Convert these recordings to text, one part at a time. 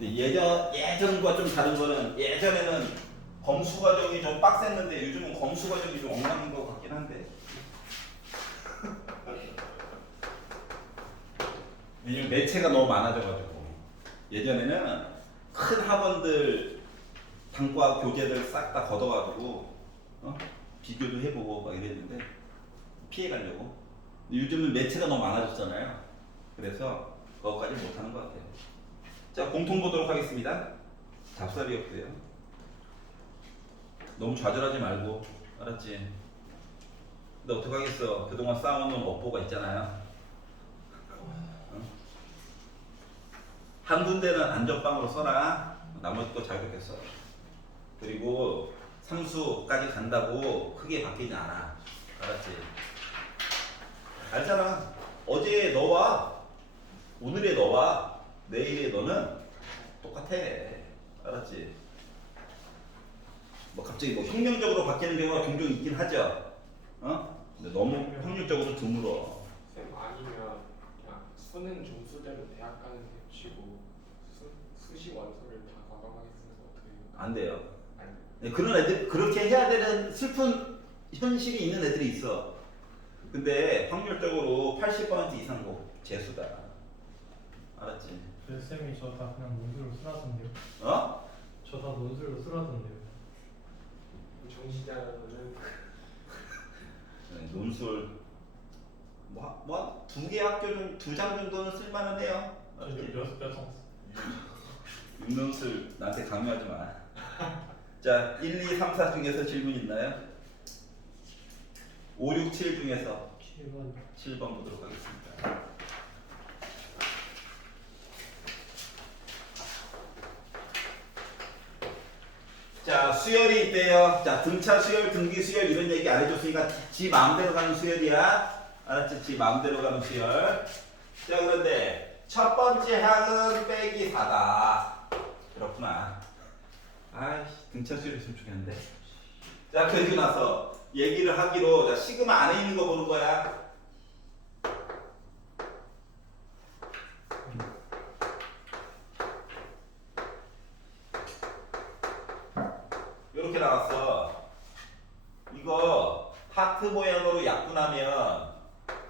근데 예전과 좀 다른 거는 예전에는 검수 과정이 좀 빡셌는데 요즘은 검수 과정이 좀 엉망인 것 같긴 한데. 왜냐면 매체가 너무 많아져가지고 예전에는 큰 학원들 단과 교재들 싹 다 걷어가지고 비교도 해보고 막 이랬는데 피해가려고. 요즘은 매체가 너무 많아졌잖아요. 그래서 그것까지 못하는 것 같아요. 자, 공통 보도록 하겠습니다. 잡사리였고요. 너무 좌절하지 말고, 알았지? 근데 어떡하겠어. 그동안 쌓아놓은 업보가 있잖아요. 한 군데는 안전빵으로 써라. 나머지 거 자유롭게 써. 그리고 삼수까지 간다고 크게 바뀌지 않아. 알았지? 알잖아. 어제 너와 오늘의 너와 내일의 너는 똑같아. 알았지? 뭐 갑자기 뭐 혁명적으로 바뀌는 경우가 종종 있긴 하죠. 근데 너무 확률적으로 드물어. 쌤 아니면 그냥 수능 점수대로 대학 가는 셈 치고 수시 원서를 다 과감하게 쓰는 거 어떻게 해요? 안 돼요. 안 돼요. 네, 그런 애들 그렇게 해야 되는 슬픈 현실이 있는 애들이 있어. 근데 확률적으로 80% 이상 꼭 재수다. 알았지? 그 쌤이 저 다 그냥 논술로 쓰라던데요. 어? 저 다 논술로 쓰라던데요. 정시자는 네, 논술 뭐 두 개 학교 좀 두 장 정도는 쓸만은 해요. 알았지? 몇 성? 윤논술 나한테 강요하지 마. 자, 1, 2, 3, 4 중에서 질문 있나요? 5, 6, 7 중에서 7번. 7번 보도록 하겠습니다. 자, 수열이 있대요. 자, 등차 수열, 등기 수열 이런 얘기 안 해줬으니까 지 마음대로 가는 수열이야. 알았지? 지 마음대로 가는 수열. 자, 그런데 첫 번째 항은 빼기 4다. 그렇구나. 아이씨, 등차 수열 있으면 좋겠는데. 자, 그리고 나서 얘기를 하기로 자, 시그마 안에 있는 거 보는 거야. 이렇게 나왔어. 이거 하트 모양으로 약분하면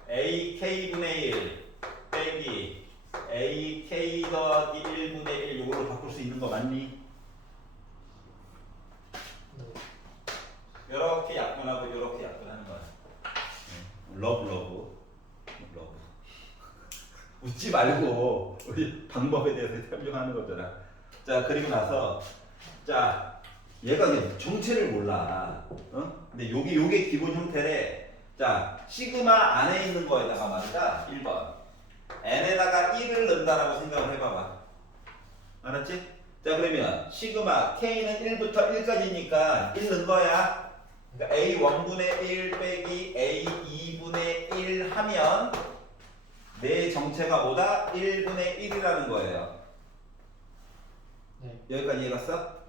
AK분의 1 빼기 AK 더하기 1분의 1 이걸로 바꿀 수 있는 거 맞니? 이렇게 약분하고 이렇게 약분하는 거야. 러브. 웃지 말고 우리 방법에 대해서 설명하는 거잖아. 자, 그리고 나서 자, 얘가 그냥 정체를 몰라. 근데 요게 기본 형태래. 자, 시그마 안에 있는 거에다가 말이다. 1번. n에다가 1을 넣는다라고 생각을 해봐봐. 알았지? 자, 그러면 시그마 k는 1부터 1까지니까 1 넣은 거야. 그러니까 a1분의 1 빼기 a2분의 1 하면 내 정체가 뭐다? 1분의 1이라는 거예요. 네. 여기까지 이해갔어?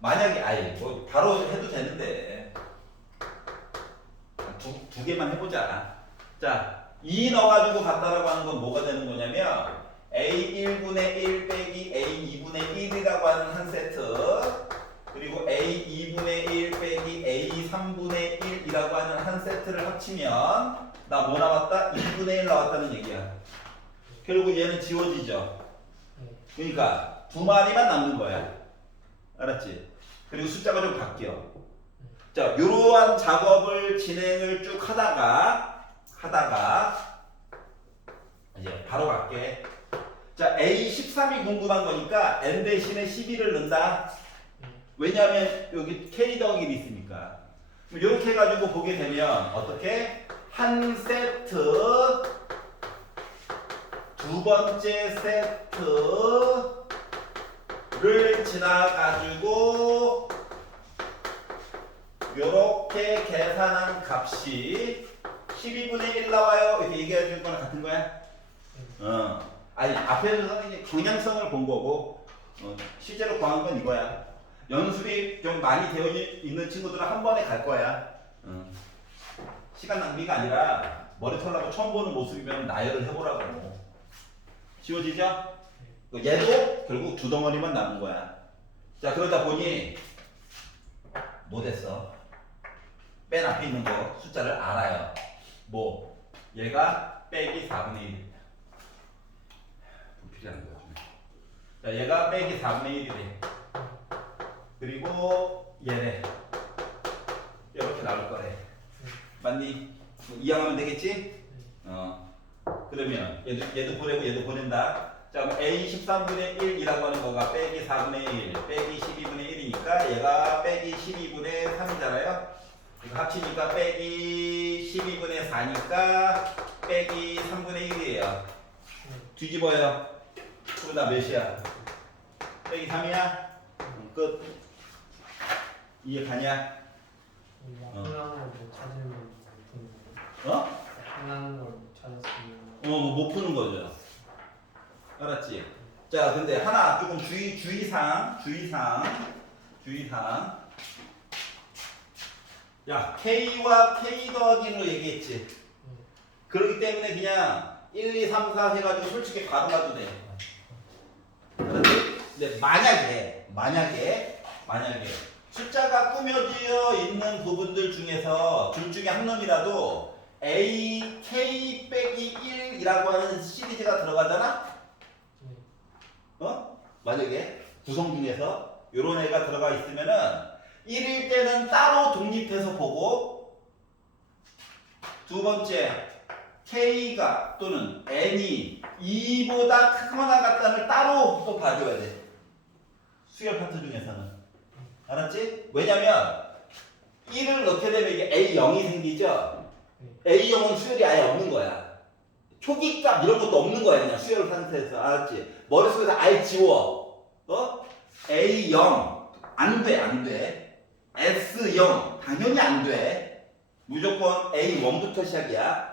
만약에 아예 뭐 바로 해도 되는데 두 개만 해보자. 자, 2 넣어가지고 같다라고 하는 건 뭐가 되는 거냐면 a1분의 1 빼기 a2분의 1이라고 하는 한 세트, 그리고 a2분의 1 빼기 a3분의 1이라고 하는 한 세트를 합치면 나 뭐 나왔다? 2분의 1 나왔다는 얘기야. 결국 얘는 지워지죠. 네. 그러니까 두 마리만 남는 거야. 알았지? 그리고 숫자가 좀 바뀌어. 자, 이러한 작업을 진행을 쭉 하다가 이제 바로 갈게. 자, A13이 궁금한 거니까 N 대신에 12를 넣는다. 왜냐하면 여기 K 더하기 1이 있으니까. 이렇게 해가지고 보게 되면 어떻게? 한 세트, 두 번째 세트를 지나가지고 요렇게 계산한 값이 12분의 1 나와요. 이렇게 얘기해 줄 거랑 같은 거야? 아니, 앞에서는 이제 방향성을 본 거고, 실제로 구한 건 이거야. 연습이 좀 많이 되어 있는 친구들은 한 번에 갈 거야. 시간 낭비가 아니라 머리 털라고 처음 보는 모습이면 나열을 해보라고. 지워지죠? 얘도 결국 두 덩어리만 남은 거야. 자, 그러다 보니 뭐 됐어? 맨 앞에 있는 거 숫자를 알아요. 뭐? 얘가 빼기 4분의 1. 불필요한 거야. 자, 얘가 빼기 4분의 1이래. 그리고 얘네. 이렇게 나올 거래. 맞니? 이항하면 되겠지? 그러면 얘도 보내고 얘도 보낸다. 자, 그럼 A 13분의 1이라고 하는 거가 빼기 4분의 1, 빼기 12분의 1이니까 얘가 빼기 12분의 3이잖아요. 이거 합치니까 빼기 12분의 4니까 빼기 3분의 1이에요. 뒤집어요. 그러다 몇이야? 빼기 3이야? 끝. 이해 가냐? 흔한 걸못 찾으면 못 푸는 어? 흔한 걸못 찾았으면 못 푸는 거죠. 알았지? 자, 근데 하나 조금 주의사항. 야, K와 K 더하기로 얘기했지. 그렇기 때문에 그냥 1, 2, 3, 4 해가지고 솔직히 바로 가도 돼. 알았지? 근데 만약에 숫자가 꾸며져 있는 부분들 중에서 둘 중에 한 놈이라도 A, K 빼기 1이라고 하는 시리즈가 들어가잖아? 만약에 구성 중에서 요런 애가 들어가 있으면은 1일 때는 따로 독립해서 보고 두 번째 K가 또는 N이 2보다 크거나 같다는 따로 또 봐줘야 돼. 수열 파트 중에서는. 알았지? 왜냐면 1을 넣게 되면 이게 A0이 생기죠? A0은 수열이 아예 없는 거야. 초기값 이런 것도 없는 거야. 그냥 수열 상태에서. 알았지? 머릿속에서 아예 지워. A0 안 돼. S0 당연히 안 돼. 무조건 A1부터 시작이야.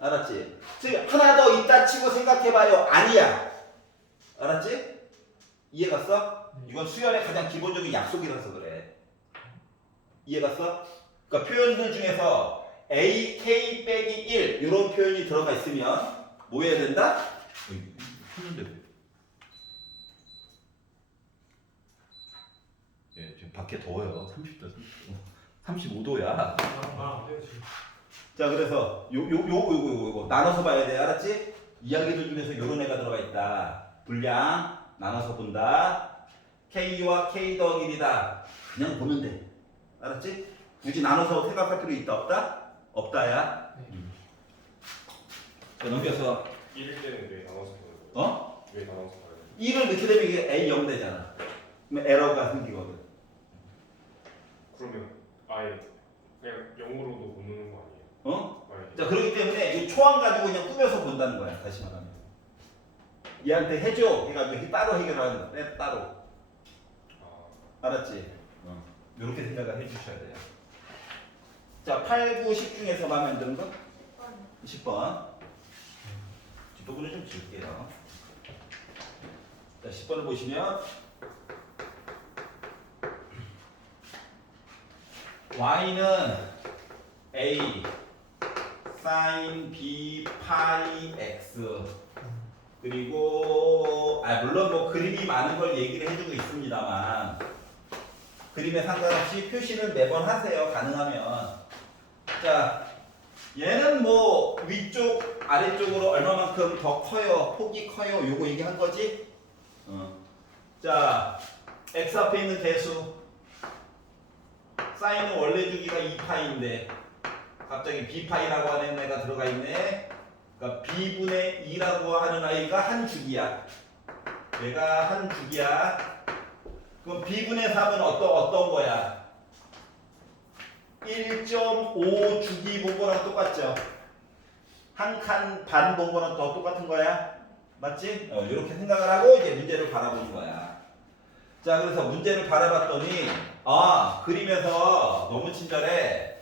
알았지? 즉 하나 더 있다 치고 생각해봐요. 아니야. 알았지? 이해 갔어? 이건 수열의 가장 기본적인 약속이라서 그래. 이해 갔어? 그러니까 표현들 중에서 A, K 빼기 1 이런 표현이 들어가 있으면 뭐 해야 된다? 예, 지금 밖에 더워요. 30도, 35도야. 자, 그래서 요거 나눠서 봐야 돼. 알았지? 이야기들 중에서 요런 애가 들어가 있다. 분량 나눠서 본다. K와 K 더하기 1이다. 그냥 보면 돼. 알았지? 굳이 나눠서 생각할 필요 있다 없다? 없다야. 자, 넘겨서 1일 때는 왜 나눠서 보는 거예요? 왜 나눠서 봐요? 1을 넣게 되면 이게 A0 되잖아. 그러면 에러가 생기거든. 그러면 아예 그냥 0으로도 못 넣는 거 아니에요? 아예. 자, 그렇기 때문에 이 초항 가지고 그냥 꾸며서 본다는 거야. 다시 말하면. 얘한테 해줘. 해가지고 따로 해결하는 거야. 따로. 알았지? 이렇게 생각을 해주셔야 돼요. 자, 8, 9, 10 중에서 마음에 안 드는 거? 10번. 뒷부분을 좀 지울게요. 자, 10번을 보시면 y는 a sin b 파이 x 그리고 물론 뭐 그림이 많은 걸 얘기를 해주고 있습니다만 그림에 상관없이 표시는 매번 하세요. 가능하면. 자, 얘는 뭐 위쪽 아래쪽으로 얼마만큼 더 커요, 폭이 커요, 요거 얘기한 거지? 자, x 앞에 있는 대수 사인은 원래 주기가 2파인데 갑자기 b파이라고 하는 애가 들어가 있네. 그러니까 b분의 2라고 하는 아이가 한 주기야. 얘가 한 주기야. 그럼 b분의 3은 어떤 거야? 1.5 주기 본 거랑 똑같죠? 한 칸 반 본 거랑 더 똑같은 거야? 맞지? 이렇게 생각을 하고 이제 문제를 바라보는 거야. 자, 그래서 문제를 바라봤더니 그림에서 너무 친절해.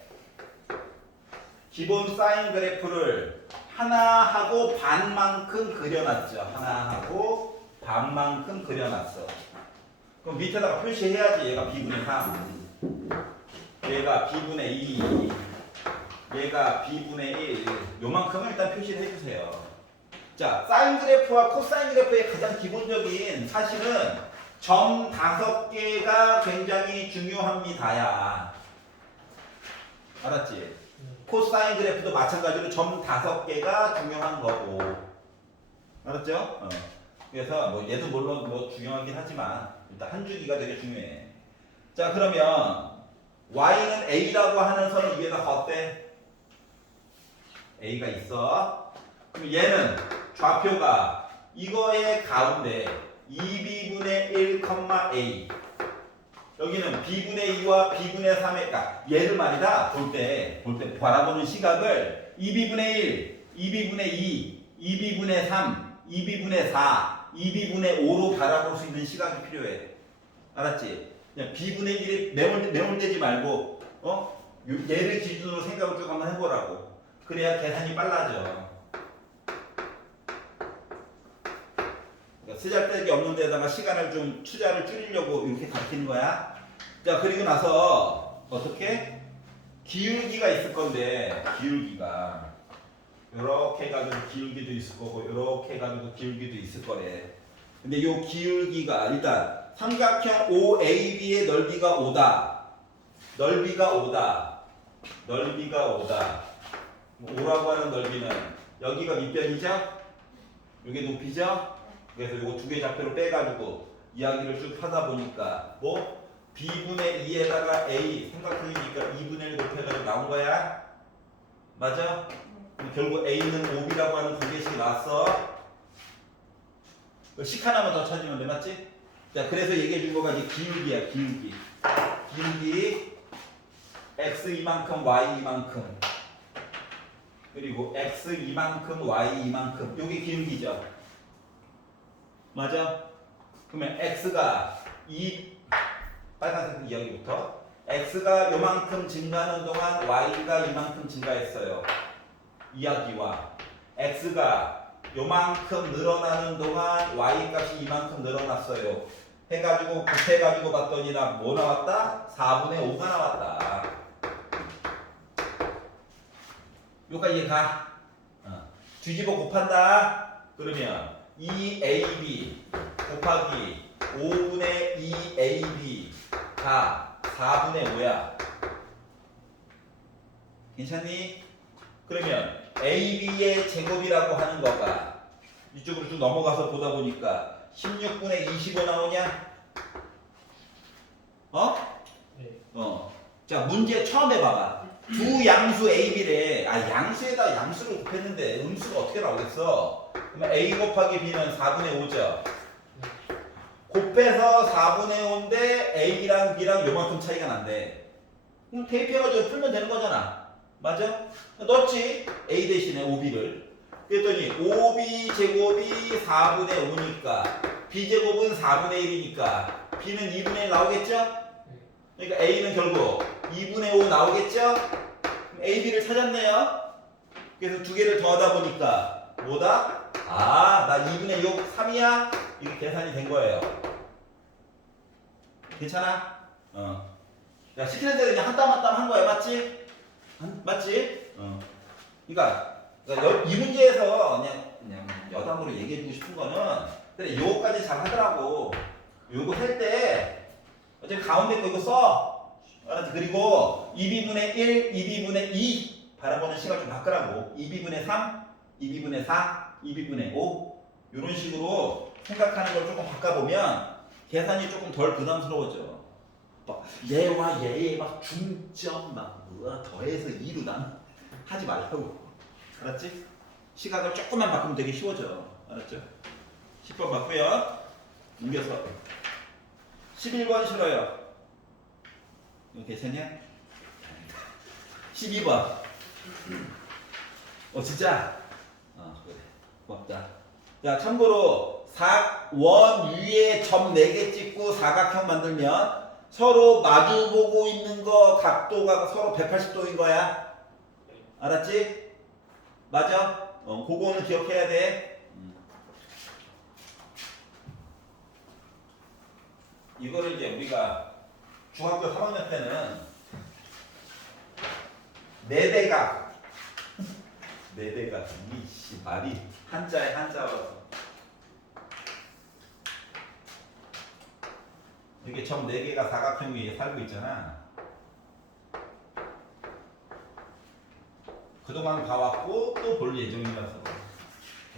기본 사인 그래프를 하나하고 반만큼 그려놨죠. 하나하고 반만큼 그려놨어. 그럼 밑에다가 표시해야지. 얘가 b분의 3, 얘가 b분의 2, 얘가 b분의 1. 요만큼은 일단 표시를 해주세요. 자, 사인 그래프와 코사인 그래프의 가장 기본적인 사실은 점 5개가 굉장히 중요합니다야. 알았지? 코사인 그래프도 마찬가지로 점 5개가 중요한 거고. 알았죠? 그래서 뭐 얘도 물론 뭐 중요하긴 하지만 일단 한 주기가 되게 중요해. 자, 그러면 y는 a라고 하는 선을 위에다 걷대. a가 있어. 그럼 얘는 좌표가 이거의 가운데 2b분의 1, a. 여기는 b분의 2와 b분의 3의, 그러니까 얘를 말이다 볼 때 바라보는 시각을 2b분의 1, 2b분의 2, 2b분의 3, 2b분의 4, 2b분의 5로 바라볼 수 있는 시각이 필요해. 알았지? 그냥 b분의 1에 매몰되지 말고 얘를 기준으로 생각을 쭉 한번 해보라고. 그래야 계산이 빨라져. 그러니까 쓰잘데기 없는 데다가 시간을 좀 투자를 줄이려고 이렇게 가르치는 거야. 자, 그리고 나서 어떻게? 기울기가 있을 건데, 기울기가 이렇게 해가지고 기울기도 있을 거고 이렇게 해가지고 기울기도 있을 거래. 근데 이 기울기가 일단 삼각형 OAB의 넓이가 5다. 넓이가 5다. 넓이가 5다. 5라고 하는 넓이는 여기가 밑변이죠? 이게 높이죠? 그래서 이거 두 개 좌표로 빼가지고 이야기를 쭉 하다 보니까 뭐 b분의 2에다가 a 삼각형이니까 2분의 1 곱해가지고 나온 거야? 맞아? 결국 a는 5b라고 하는 두 개씩 나왔어. 식 하나만 더 찾으면 돼, 맞지? 자, 그래서 얘기해 준 거가 이제 기울기야, 기울기. 기울기 x 이만큼 y 이만큼 그리고 x 이만큼 y 이만큼 요게 기울기죠. 맞아? 그러면 x가 이 빨간색 이야기부터 x가 요만큼 증가하는 동안 y가 이만큼 증가했어요. 이야기와 x가 요만큼 늘어나는 동안 y 값이 이만큼 늘어났어요. 해가지고 곱해가지고 봤더니 나 뭐 나왔다? 4분의 5가 나왔다. 여기까지 이해가? 뒤집어 곱한다. 그러면 2ab 곱하기 5분의 2ab가 4분의 5야. 괜찮니? 그러면 ab의 제곱이라고 하는 거가 이쪽으로 쭉 넘어가서 보다 보니까 16분의 25 나오냐? 네. 자, 문제 처음 해봐봐. 두 양수 AB래. 양수에다 양수를 곱했는데 음수가 어떻게 나오겠어? 그러면 A 곱하기 B는 4분의 5죠. 곱해서 4분의 5인데 A랑 B랑 요만큼 차이가 난대. 그럼 대입해가지고 풀면 되는 거잖아. 맞아? 넣었지? A 대신에 OB를. 그랬더니 OB 제곱이 4분의 5니까 B 제곱은 4분의 1이니까 B는 2분의 1 나오겠죠? 그러니까 A는 결국 2분의 5 나오겠죠? 그럼 AB를 찾았네요. 그래서 두 개를 더하다 보니까 뭐다? 나 2분의 6, 3이야? 이렇게 계산이 된 거예요. 괜찮아? 야, 시키는 대로 그냥 한 땀 한 땀 한 거야. 맞지? 맞지? 그러니까 이 문제에서 그냥 여담으로 얘기해주고 싶은 거는 그래, 요거까지 잘 하더라고. 요거 할 때 어차피 가운데 거 이거 써. 알았지? 그리고 2b분의 1, 2b분의 2 바라보는 시각 좀 바꾸라고. 2b분의 3, 2b분의 4, 2b분의 5 이런 식으로 생각하는 걸 조금 바꿔보면 계산이 조금 덜 부담스러워져. 얘와 얘의 막 중점 막 더해서 2로 난 하지 말라고. 알았지? 시각을 조금만 바꾸면 되게 쉬워져. 알았죠? 10번 맞고요. 옮겨서 11번 싫어요. 이거 괜찮냐? 12번. 진짜? 그래. 고맙다. 자, 참고로 원 위에 점 4개 찍고 사각형 만들면 서로 마주보고 있는 거 각도가 서로 180도인 거야. 알았지? 맞아? 그거는 기억해야 돼. 이거를 이제 우리가 중학교 3학년 때는 네대각 4대가 이씨 말이 한자에 한자라서 이게 점 4개가 사각형 위에 살고 있잖아. 그동안 봐왔고 또 볼 예정이라서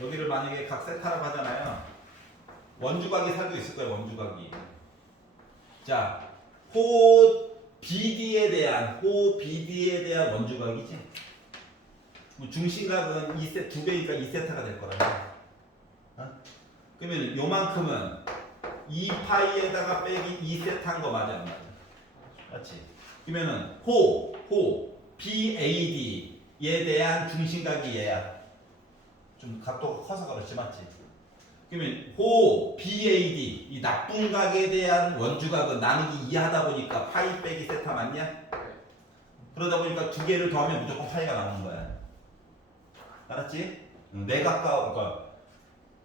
여기를 만약에 각 세타라고 하잖아요. 원주각이 살고 있을 거예요. 원주각이. 자, 호 BD에 대한 원주각이지. 뭐 중심각은 2배니까 2세타가 될 거라고. 어? 그러면 요만큼은 2파이에다가 빼기 2세타인 거 맞아 안 맞아? 맞지? 그러면은 호 BAD에 대한 중심각이 얘야. 좀 각도가 커서 그렇지 맞지? 그러면 호 BAD 이 나쁜 각에 대한 원주각은 나누기 2 하다 보니까 파이 빼기 세타 맞냐? 그러다 보니까 두 개를 더하면 무조건 파이가 나오는 거야. 알았지? 내각과 그러니까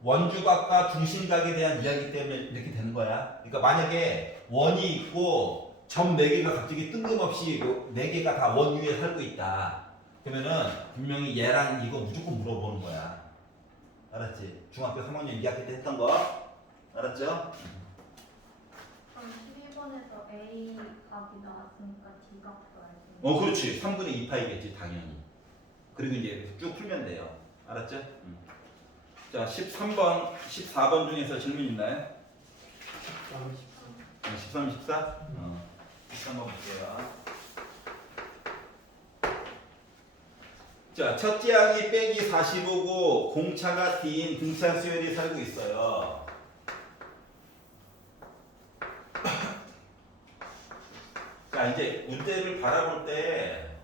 원주각과 중심각에 대한 이야기 때문에 이렇게 되는 거야. 그러니까 만약에 원이 있고 점 4개가 갑자기 뜬금없이 4개가 다 원 위에 살고 있다. 그러면은 분명히 얘랑 이거 무조건 물어보는 거야. 알았지? 중학교 3학년 2학기 때 했던 거. 알았죠? 그럼 11번에서 A 값이 나왔으니까 D 값도 알고. 그렇지. 3분의 2파이겠지, 당연히. 그리고 이제 쭉 풀면 돼요. 알았죠? 자, 13번, 14번 중에서 질문 있나요? 13, 14? 13번 볼게요. 자, 첫째 항이 빼기 45고 공차가 D인 등차 수열이 살고 있어요. 자, 이제 문제를 바라볼 때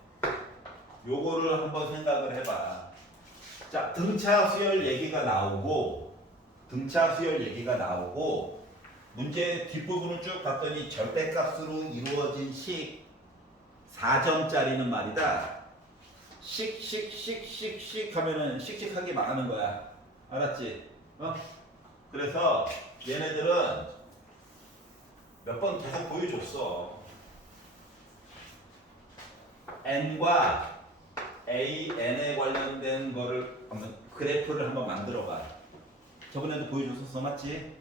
요거를 한번 생각을 해봐. 자, 등차 수열 얘기가 나오고 문제 뒷부분을 쭉 봤더니 절대값으로 이루어진 식 4점짜리는 말이다. 씩 하면은 씩씩하게 말하는 거야. 알았지? 그래서 얘네들은 몇 번 계속 보여줬어. n과 AN에 관련된 거를 한번 그래프를 한번 만들어봐. 저번에도 보여줬었어, 맞지?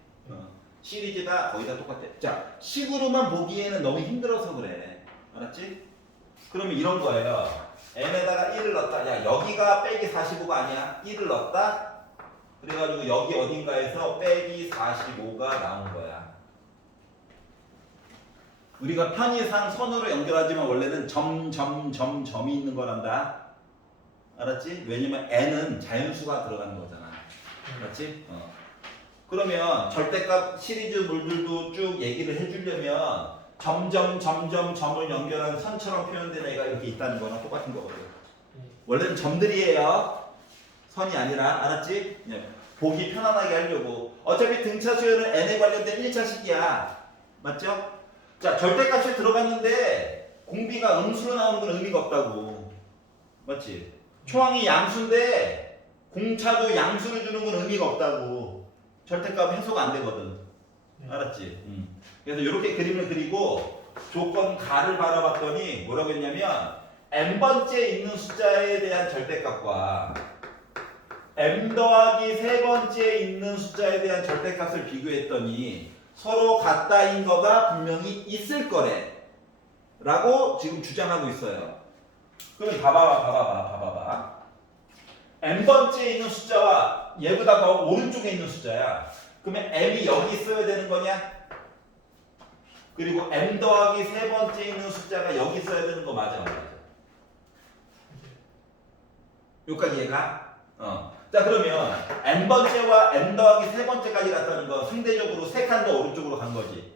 시리즈가 거의 다 똑같아. 자, 식으로만 보기에는 너무 힘들어서 그래. 알았지? 그러면 이런 거예요. n에다가 1을 넣었다. 야, 여기가 빼기 45가 아니야. 1을 넣었다. 그래가지고 여기 어딘가에서 빼기 45가 나온 거야. 우리가 편의상 선으로 연결하지만 원래는 점이 있는 거란다. 알았지? 왜냐면 n은 자연수가 들어가는 거잖아. 맞지? 그러면 절대값 시리즈 물들도 쭉 얘기를 해주려면 점을 연결한 선처럼 표현된 애가 이렇게 있다는 거랑 똑같은 거거든. 원래는 점들이에요. 선이 아니라. 알았지? 보기 편안하게 하려고. 어차피 등차 수열은 n에 관련된 1차식이야. 맞죠? 자, 절대값이 들어갔는데 공비가 음수로 나오는 건 의미가 없다고. 맞지? 초항이 양수인데 공차도 양수를 주는 건 의미가 없다고. 절대값 해소가 안 되거든. 알았지? 그래서 이렇게 그림을 그리고 조건 가를 바라봤더니 뭐라고 했냐면 n번째 있는 숫자에 대한 절대값과 m 더하기 세 번째 있는 숫자에 대한 절대값을 비교했더니 서로 같다인 거가 분명히 있을 거래 라고 지금 주장하고 있어요. 그러면 봐봐봐. n번째 있는 숫자와 얘보다 더 오른쪽에 있는 숫자야. 그러면 m이 여기 있어야 되는 거냐? 그리고 m 더하기 세 번째 있는 숫자가 여기 있어야 되는 거 맞아 안 맞아? 여기까지 얘가? 자, 그러면 n번째와 n 더하기 세 번째까지 갔다는 거 상대적으로 세 칸 더 오른쪽으로 간 거지.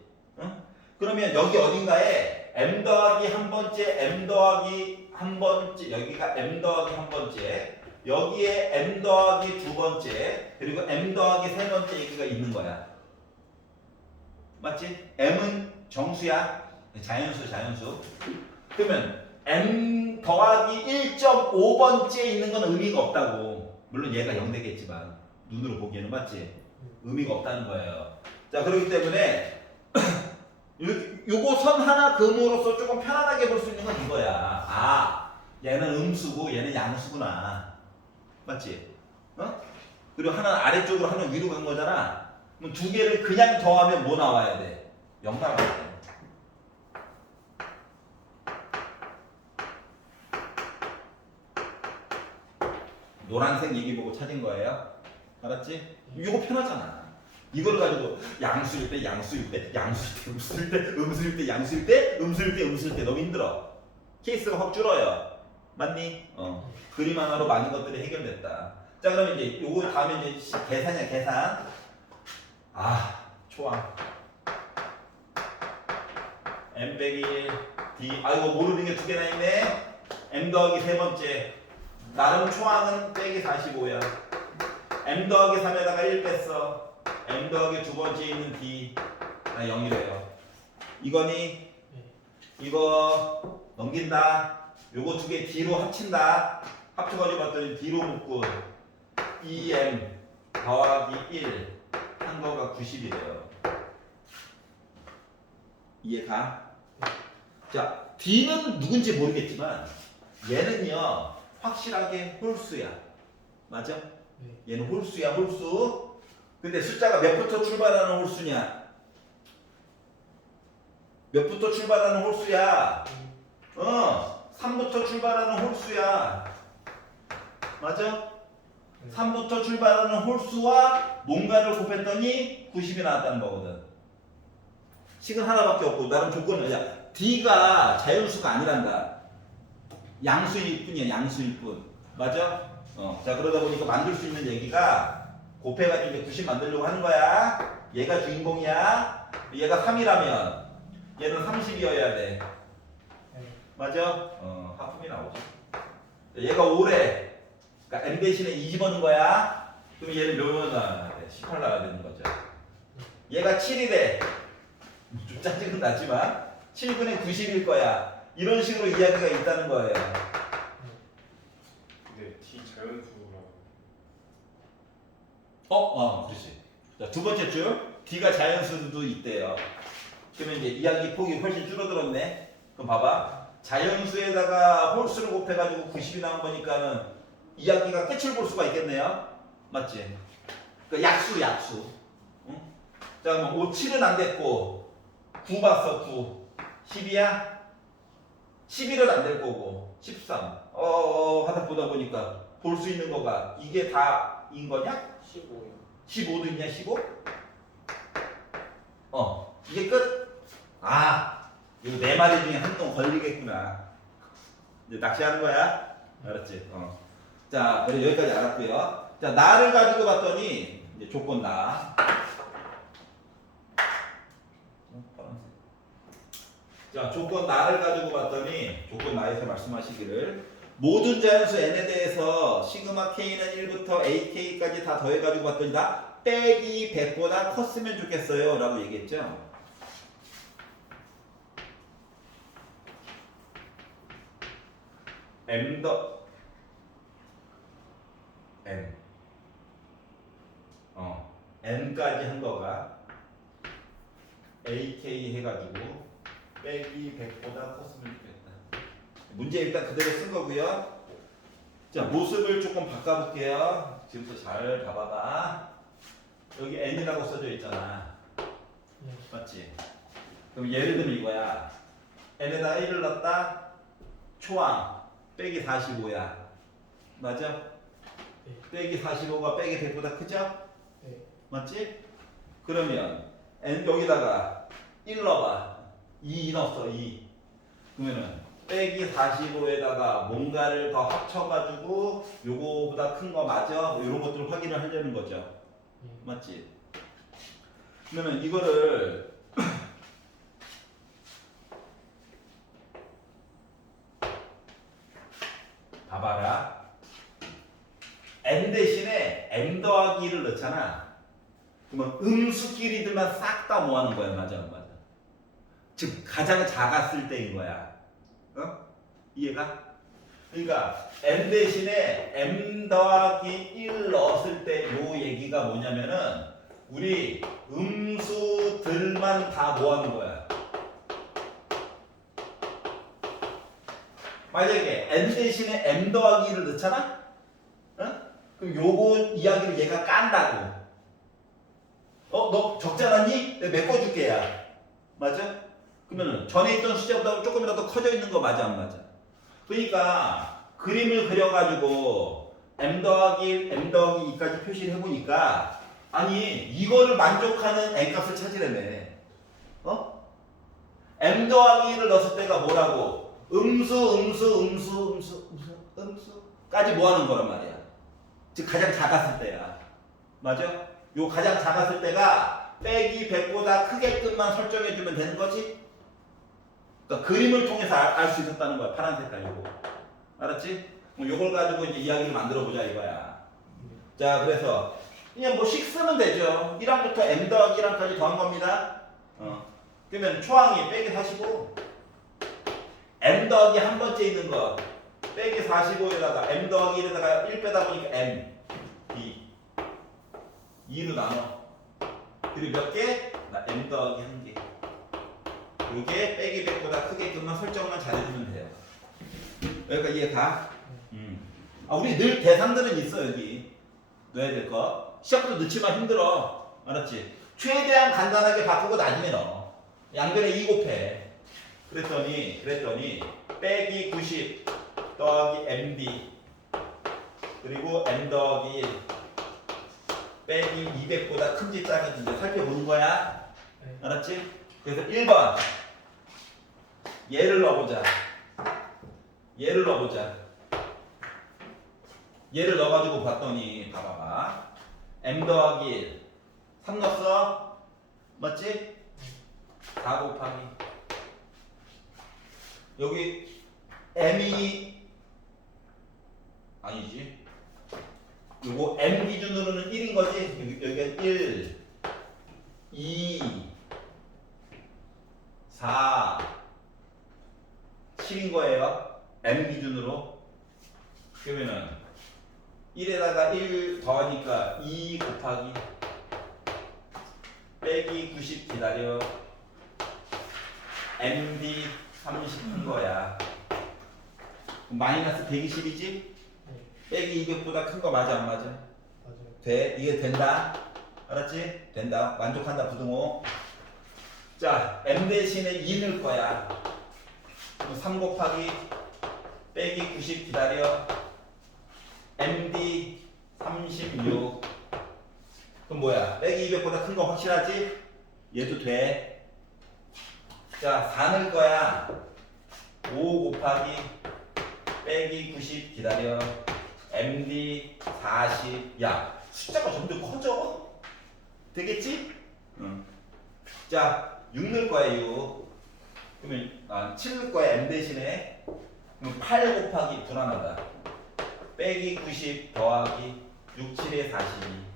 그러면 여기 어딘가에 m 더하기 한 번째, m 더하기 한 번째, 여기가 m 더하기 한 번째, 여기에 m 더하기 두 번째, 그리고 m 더하기 세 번째 얘기가 있는 거야. 맞지? m은 정수야. 자연수. 그러면 m 더하기 1.5번째 있는 건 의미가 없다고. 물론 얘가 0 되겠지만 눈으로 보기에는 맞지? 의미가 없다는 거예요. 자, 그렇기 때문에 요거 선 하나 그음으로써 조금 편안하게 볼 수 있는 건 이거야. 아, 얘는 음수고 얘는 양수구나. 맞지? 어? 그리고 하나는 아래쪽으로 하나는 위로 간 거잖아. 그럼 두 개를 그냥 더하면 뭐 나와야 돼? 0 나와야 돼. 노란색 얘기 보고 찾은 거예요. 알았지? 이거 편하잖아. 이걸 가지고 양수일 때, 양수일 때, 양수일 때, 음수일 때, 음수일 때, 양수일 때, 음수일 때, 음수일 때 너무 힘들어. 케이스가 확 줄어요. 맞니? 그림 하나로 많은 것들이 해결됐다. 자, 그럼 이제 요거 다음에 이제 계산이야, 계산. 초항. m 빼기 1, d. 이거 모르는 게 두 개나 있네. m 더하기 세 번째. 나름 초항은 빼기 45야. m 더하기 3에다가 1 뺐어. m 더하기 두 번째에 있는 d. 0이래요. 이거니? 이거 넘긴다. 요거 두 개 d로 합친다. 합쳐가지고 봤더니 d로 묶고 2m 더하기 1 한 거가 90이래요. 이해가? 자, d는 누군지 모르겠지만 얘는요 확실하게 홀수야. 맞아? 얘는 홀수야, 홀수. 근데 숫자가 몇부터 출발하는 홀수냐? 몇부터 출발하는 홀수야? 3부터 출발하는 홀수야. 맞아? 3부터 출발하는 홀수와 뭔가를 곱했더니 90이 나왔다는 거거든. 식은 하나밖에 없고 나름 조건은 d가 자연수가 아니란다. 양수일 뿐이야, 양수일 뿐. 맞아? 자, 그러다 보니까 만들 수 있는 얘기가 곱해가지고 이제 90 만들려고 하는 거야. 얘가 주인공이야. 얘가 3이라면 얘는 30이어야 돼. 맞아? 하품이 나오지. 얘가 5래. 그러니까 m 대신에 2 집어넣은 거야. 그럼 얘는 몇번 나와야 돼? 18 나와야 되는 거죠. 얘가 7이래. 좀 짜증은 나지만 7분의 90일 거야. 이런 식으로 이야기가 있다는 거예요. 근데 D 자연수라고. 그렇지. 자, 두 번째 줄 D가 자연수도 있대요. 그러면 이제 이야기 폭이 훨씬 줄어들었네. 그럼 봐봐. 자연수에다가 홀수를 곱해가지고 90이 나온 거니까는 이야기가 끝을 볼 수가 있겠네요. 맞지? 그러니까 약수. 응? 자, 그럼 5, 7은 안 됐고 9 봤어, 9. 10이야? 11은 안 될 거고 13. 하다 보다 보니까 볼 수 있는 거가 이게 다인 거냐? 15요. 15도 있냐, 15? 이게 끝? 이거 네 마리 중에 한 동 걸리겠구나. 이제 낚시하는 거야? 알았지? 자, 그래 여기까지 알았고요. 자, 나를 가지고 봤더니 이제 조건 나. 자, 조건 나를 가지고 봤더니 조건 나에서 말씀하시기를 모든 자연수 n에 대해서 시그마 k는 1부터 ak까지 다 더해가지고 봤더니 다 빼기 100보다 컸으면 좋겠어요 라고 얘기했죠. m 더 n n까지 한 거가 ak 해가지고 빼기 100보다 컸으면 좋겠다. 문제 일단 그대로 쓴 거고요. 자, 모습을 조금 바꿔볼게요. 지금부터 잘 봐봐봐. 여기 n이라고 써져 있잖아. 맞지? 그럼 예를 들면 이거야. n에다 1을 넣었다. 초항 빼기 45야. 맞아? 빼기 45가 빼기 100보다 크죠? 맞지? 그러면 n 여기다가 1 넣어봐. 2 넣었어. 2. 그러면은 빼기 45에다가 뭔가를 더 합쳐가지고 요거보다 큰 거 맞아? 이런 것들을 확인을 하려는 거죠. 맞지? 그러면 이거를 봐봐라. n 대신에 m 더하기 1을 넣잖아. 그러면 음수끼리들만 싹 다 모아놓은 거야. 맞아, 안 맞아? 즉 가장 작았을 때인 거야. 이해가? 그러니까 m 대신에 m 더하기 1 넣었을 때 요 얘기가 뭐냐면은 우리 음수들만 다 모아놓은 거야. 만약에 n 대신에 m 더하기 1을 넣잖아? 그럼 요거 이야기를 얘가 깐다고. 너 적지 않았니? 내가 메꿔줄게 야. 맞아? 그러면 전에 있던 숫자보다 조금이라도 커져 있는 거 맞아 안 맞아? 그러니까 그림을 그려가지고 m 더하기 1, m 더하기 2까지 표시를 해보니까 아니 이거를 만족하는 n값을 찾으려며. m 더하기 1을 넣었을 때가 뭐라고? 음수까지 뭐 하는 거란 말이야. 즉 가장 작았을 때야. 맞아? 요 가장 작았을 때가 빼기 100보다 크게끔만 설정해주면 되는 거지? 그러니까 그림을 통해서 알 수 있었다는 거야. 파란 색깔 요거. 알았지? 요걸 가지고 이제 이야기를 만들어 보자 이거야. 자, 그래서 그냥 뭐씩 쓰면 되죠. 1항부터 m 더하기 1항까지 더한 겁니다. 그러면 초항이 빼기 45 m 더하기 한 번째 있는 거 빼기 45에다가 m 더하기 1에다가 1 빼다 보니까 m b 2로 나눠. 그리고 몇 개? 나 m 더하기 1개. 요게 빼기 100보다 크게끔만 설정만 잘해주면 돼요. 여기까지 이해가? 우리 늘 대상들은 있어 여기. 넣어야 될 거. 시작부터 넣지만 힘들어. 알았지? 최대한 간단하게 바꾸고 나중에 넣어. 양변에 2 곱해. 그랬더니 빼기 90 더하기 mb 그리고 m 더하기 1 빼기 200보다 큰지 작은지 이제 살펴보는 거야. 네. 알았지? 그래서 1번 얘를 넣어보자. 얘를 넣어가지고 봤더니 봐봐봐. m 더하기 1 3 넣었어? 맞지? 4 곱하기 여기 m이 아니지. 요거 m 기준으로는 1인 거지. 여기가 1 2 4 7인 거예요. m 기준으로. 그러면은 1에다가 1 더하니까 2 곱하기 빼기 90 기다려 md 30인 거야. 마이너스 120이지? 네. 빼기 200보다 큰 거 맞아 안 맞아? 맞아요. 돼. 이게 된다. 알았지? 된다. 만족한다 부등호. 자, m 대신에 2 넣을 거야. 3 곱하기 빼기 90 기다려 md 36. 그럼 뭐야? 빼기 200보다 큰 거 확실하지? 얘도 돼. 자, 4 넣을 거야. 5 곱하기 빼기 90 기다려 md 40. 야, 숫자가 점점 커져. 되겠지? 응. 자, 6 넣을 거야 6. 그러면 7 넣을 거야 m 대신에. 그럼 8 곱하기 불안하다. 빼기 90 더하기 6, 7에 42.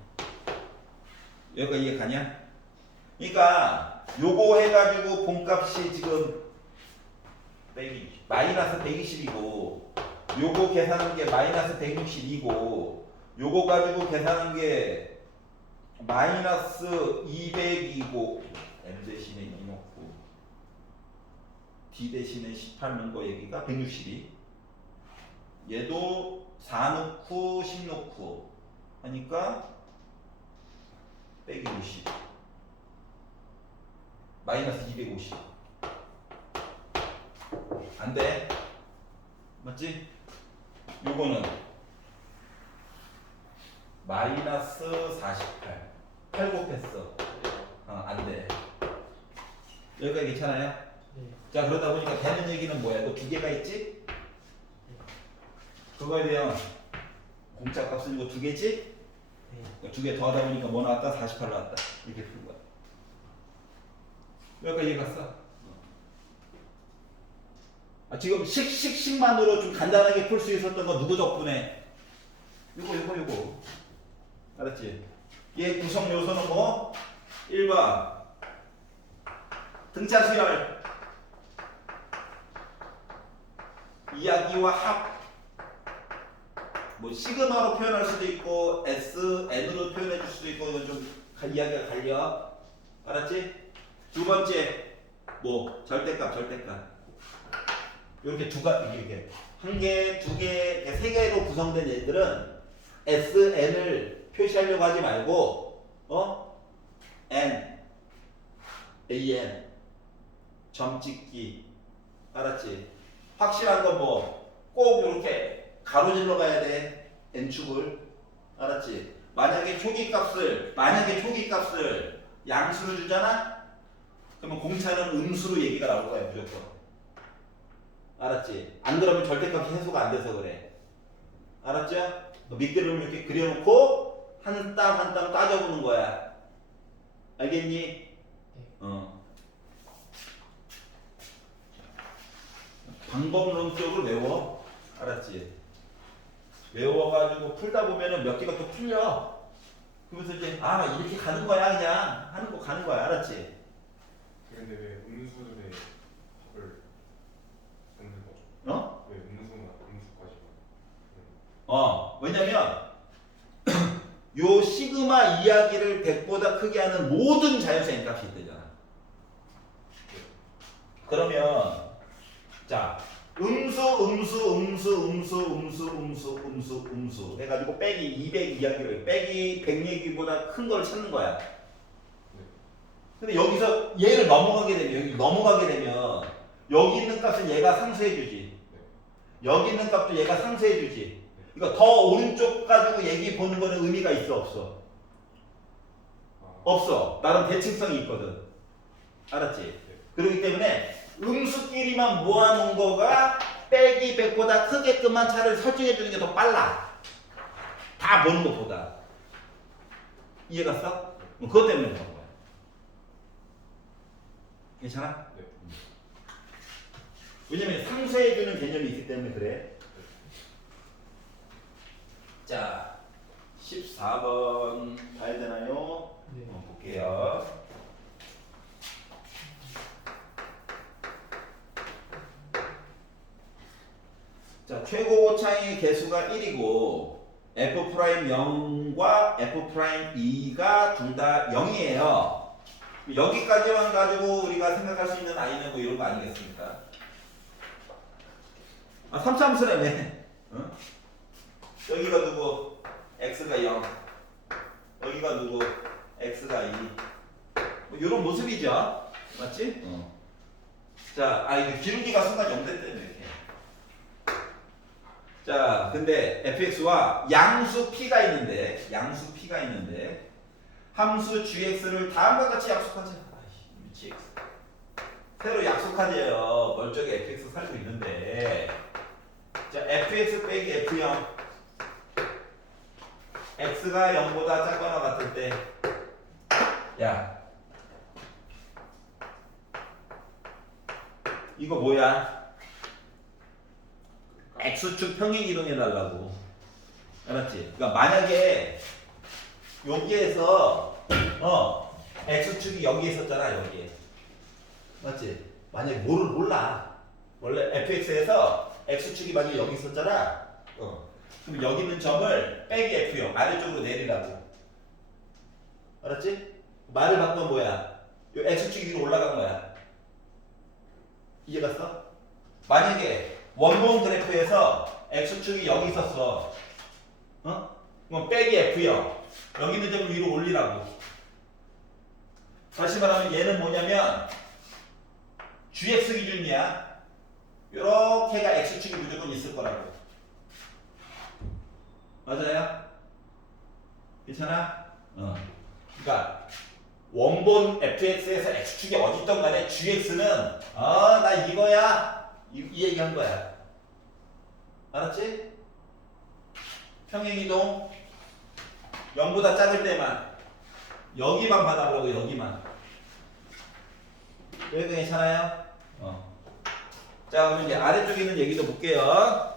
여기가 이해 가냐? 그러니까 요거 해가지고 본값이 지금 빼기 마이너스 120이고 요거 계산한 게 마이너스 162고 요거 가지고 계산한 게 마이너스 200이고 m 대신에 2 넣고 d 대신에 18 넣은 거 여기가 162. 얘도 4 넣고 10 넣고 하니까 빼기 60 마이너스 250. 안돼. 맞지? 요거는 마이너스 48 8 곱했어. 안돼. 여기까지 괜찮아요? 네. 자, 그러다 보니까 되는 얘기는 뭐야? 너 두 개가 있지? 그거에 대한 공짜 값은 이거 두 개지? 네. 두 개 더하다 보니까 뭐 나왔다? 48 나왔다. 이렇게 푸는 거야. 여기까지 이해 갔어? 지금 식만으로 좀 간단하게 풀 수 있었던 거 누구 덕분에? 요거. 알았지? 얘 구성 요소는 뭐? 1번 등차 수열 이야기와 합. 뭐 시그마로 표현할 수도 있고 SN으로 표현해 줄 수도 있고 이건 좀 이야기가 갈려. 알았지? 두 번째 뭐 절대값. 이렇게 두 가지 이렇게 한 개, 두 개, 세 개로 구성된 얘들은 SN을 표시하려고 하지 말고 N, AN 점 찍기 알았지? 확실한 건 뭐 꼭 이렇게 가로질러 가야 돼 N축을 알았지? 만약에 초기값을 양수로 주잖아? 그러면 공차는 음수로 얘기가 나올 거야 무조건 알았지? 안 그러면 절대값이 해소가 안 돼서 그래 알았죠? 밑그림을 이렇게 그려놓고 한 땀 한 땀 따져보는 거야 알겠니? 방법론적으로 외워 알았지? 외워가지고 풀다 보면은 몇 개가 또 풀려 그러면서 이제 이렇게 가는 거야 그냥 하는 거 가는 거야 알았지? 근데 왜 음수들의 합을 넣는 거죠? 왜 음수나 음수까지? 왜냐면 요 시그마 이야기를 100보다 크게 하는 모든 자연수의 n값이 있대잖아. 그러면 자 음수 해가지고 빼기 200 이야기를 빼기 100 얘기보다 큰 걸 찾는 거야. 근데 여기서 얘를 넘어가게 되면 여기 있는 값은 얘가 상쇄해주지. 여기 있는 값도 얘가 상쇄해주지. 그러니까 더 오른쪽 가지고 얘기 보는 거는 의미가 있어 없어? 없어. 나름 대칭성이 있거든. 알았지? 그렇기 때문에 음수끼리만 모아놓은 거가 빼기 100보다 크게끔만 차를 설정해주는 게 더 빨라. 다 보는 것보다. 이해갔어? 그것 때문에 그런 거야. 괜찮아? 네. 왜냐면 상쇄해주는 개념이 있기 때문에 그래. 자, 14번 봐야 되나요? 네. 볼게요. 자, 최고 오차의 개수가 1이고 F'0과 F'2가 둘 다 0이에요. 여기까지만 가지고 우리가 생각할 수 있는 i는 뭐 이런 거 아니겠습니까? 3차함수라며. 여기가 누구? x가 0. 여기가 누구? x가 2. 뭐 이런 모습이죠. 맞지? 자, 이거 기울기가 순간 0 됐다며 이렇게. 자, 근데 fx와 양수 p가 있는데 함수 gx를 다음과 같이 약속하자. gx. 새로 약속하재요. 멀쩡히 fx 살고 있는데. 자, fx 빼기 f0. x가 0보다 작거나 같을 때, 야, 이거 뭐야? x축 평행 이동해 달라고. 알았지? 그러니까 만약에 여기에서 x축이 여기 있었잖아, 여기에. 맞지? 만약에 뭐를 몰라. 원래 fx에서 x축이 만약에 여기 있었잖아. 그럼 여기 있는 점을 빼기 f0 아래쪽으로 내리라고. 알았지? 말을 바꾸면 뭐야? 요 x축이 위로 올라간 거야. 이해갔어? 만약에 원본 그래프에서 x축이 여기 있었어. 그럼 빼기 f0 여기 있는 점을 위로 올리라고. 다시 말하면 얘는 뭐냐면 gx 기준이야. 요렇게가 x축이 무조건 있을 거라고. 맞아요? 괜찮아? 그러니까 원본 fx에서 x축이 어디 있던 간에 gx는 나 이거야 이 얘기한 거야. 알았지? 평행이동 0보다 작을 때만 여기만 받아보라고. 여기만. 여기가 괜찮아요? 자, 그럼 이제 아래쪽에 있는 얘기도 볼게요.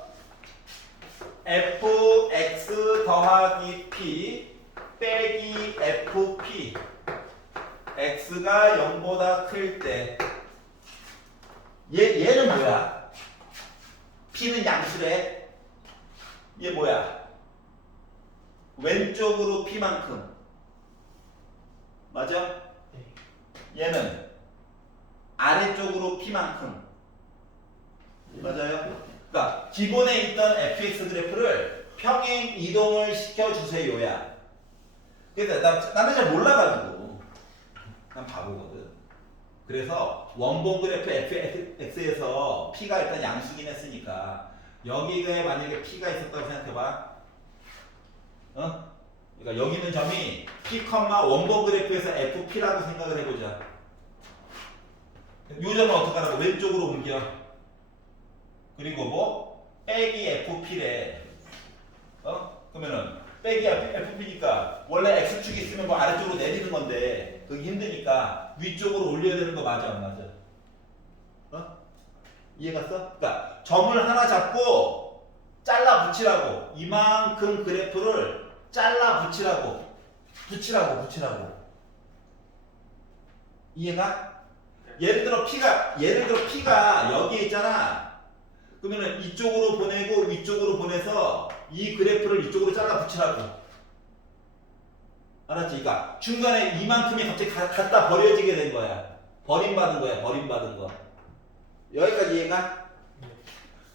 fx 더하기 p 빼기 fp x가 0보다 클 때 얘는 뭐야? p는 양수래. 얘 뭐야? 왼쪽으로 p만큼. 맞아? 네. 얘는 아래쪽으로 p만큼. 맞아요? 그러니까 기본에 있던 fx 그래프를 평행 이동을 시켜주세요야. 그래서 나는 잘 몰라가지고 난 바보거든. 그래서 원본 그래프 fx에서 p가 일단 양수긴 했으니까 여기에 만약에 p가 있었다고 생각해봐. 그러니까 여기 있는 점이 p, 원본 그래프에서 fp라고 생각을 해보자. 이 점은 어떻게 하라고? 왼쪽으로 옮겨. 그리고 뭐? 빼기 fp래. 그러면은 빼기 fp니까 원래 x축이 있으면 뭐 아래쪽으로 내리는 건데 그게 힘드니까 위쪽으로 올려야 되는 거 맞아 안 맞아? 이해갔어? 그러니까 점을 하나 잡고 잘라 붙이라고. 이만큼 그래프를 잘라 붙이라고. 붙이라고. 이해가? 예를 들어 P가 여기에 있잖아. 그러면은 이쪽으로 보내고 위쪽으로 보내서 이 그래프를 이쪽으로 잘라 붙이라고. 알았지? 그러니까 중간에 이만큼이 갑자기 갖다 버려지게 된 거야. 버림받은 거. 여기까지 이해가?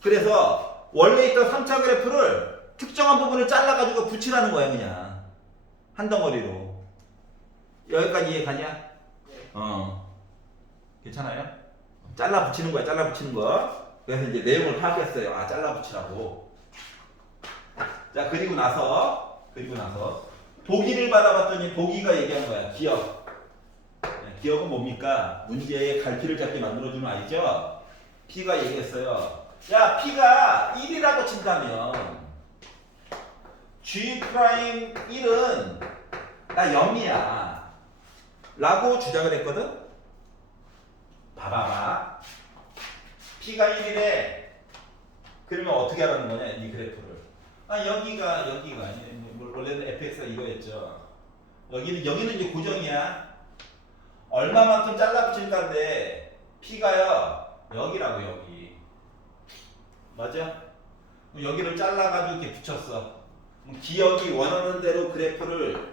그래서 원래 있던 3차 그래프를 특정한 부분을 잘라가지고 붙이라는 거야 그냥. 한 덩어리로. 여기까지 이해가냐? 괜찮아요? 잘라 붙이는 거야, 잘라 붙이는 거. 그래서 이제 내용을 파악했어요. 아, 잘라 붙이라고. 자, 그리고 나서 보기를 받아봤더니 보기가 얘기한 거야. 기억. 기억은 뭡니까? 문제에 갈피를 잡게 만들어주는 아이죠? P가 얘기했어요. 야, P가 1이라고 친다면 G'1은 나 0이야. 라고 주장을 했거든? 봐봐. P가 1이래. 그러면 어떻게 하라는 거냐, 이 그래프를. 여기가 원래는 fx가 이거였죠. 여기는 이제 고정이야. 얼마만큼 잘라 붙일 건데 P가요 여기라고. 여기 맞아? 여기를 잘라가지고 이렇게 붙였어. 기억이 원하는 대로 그래프를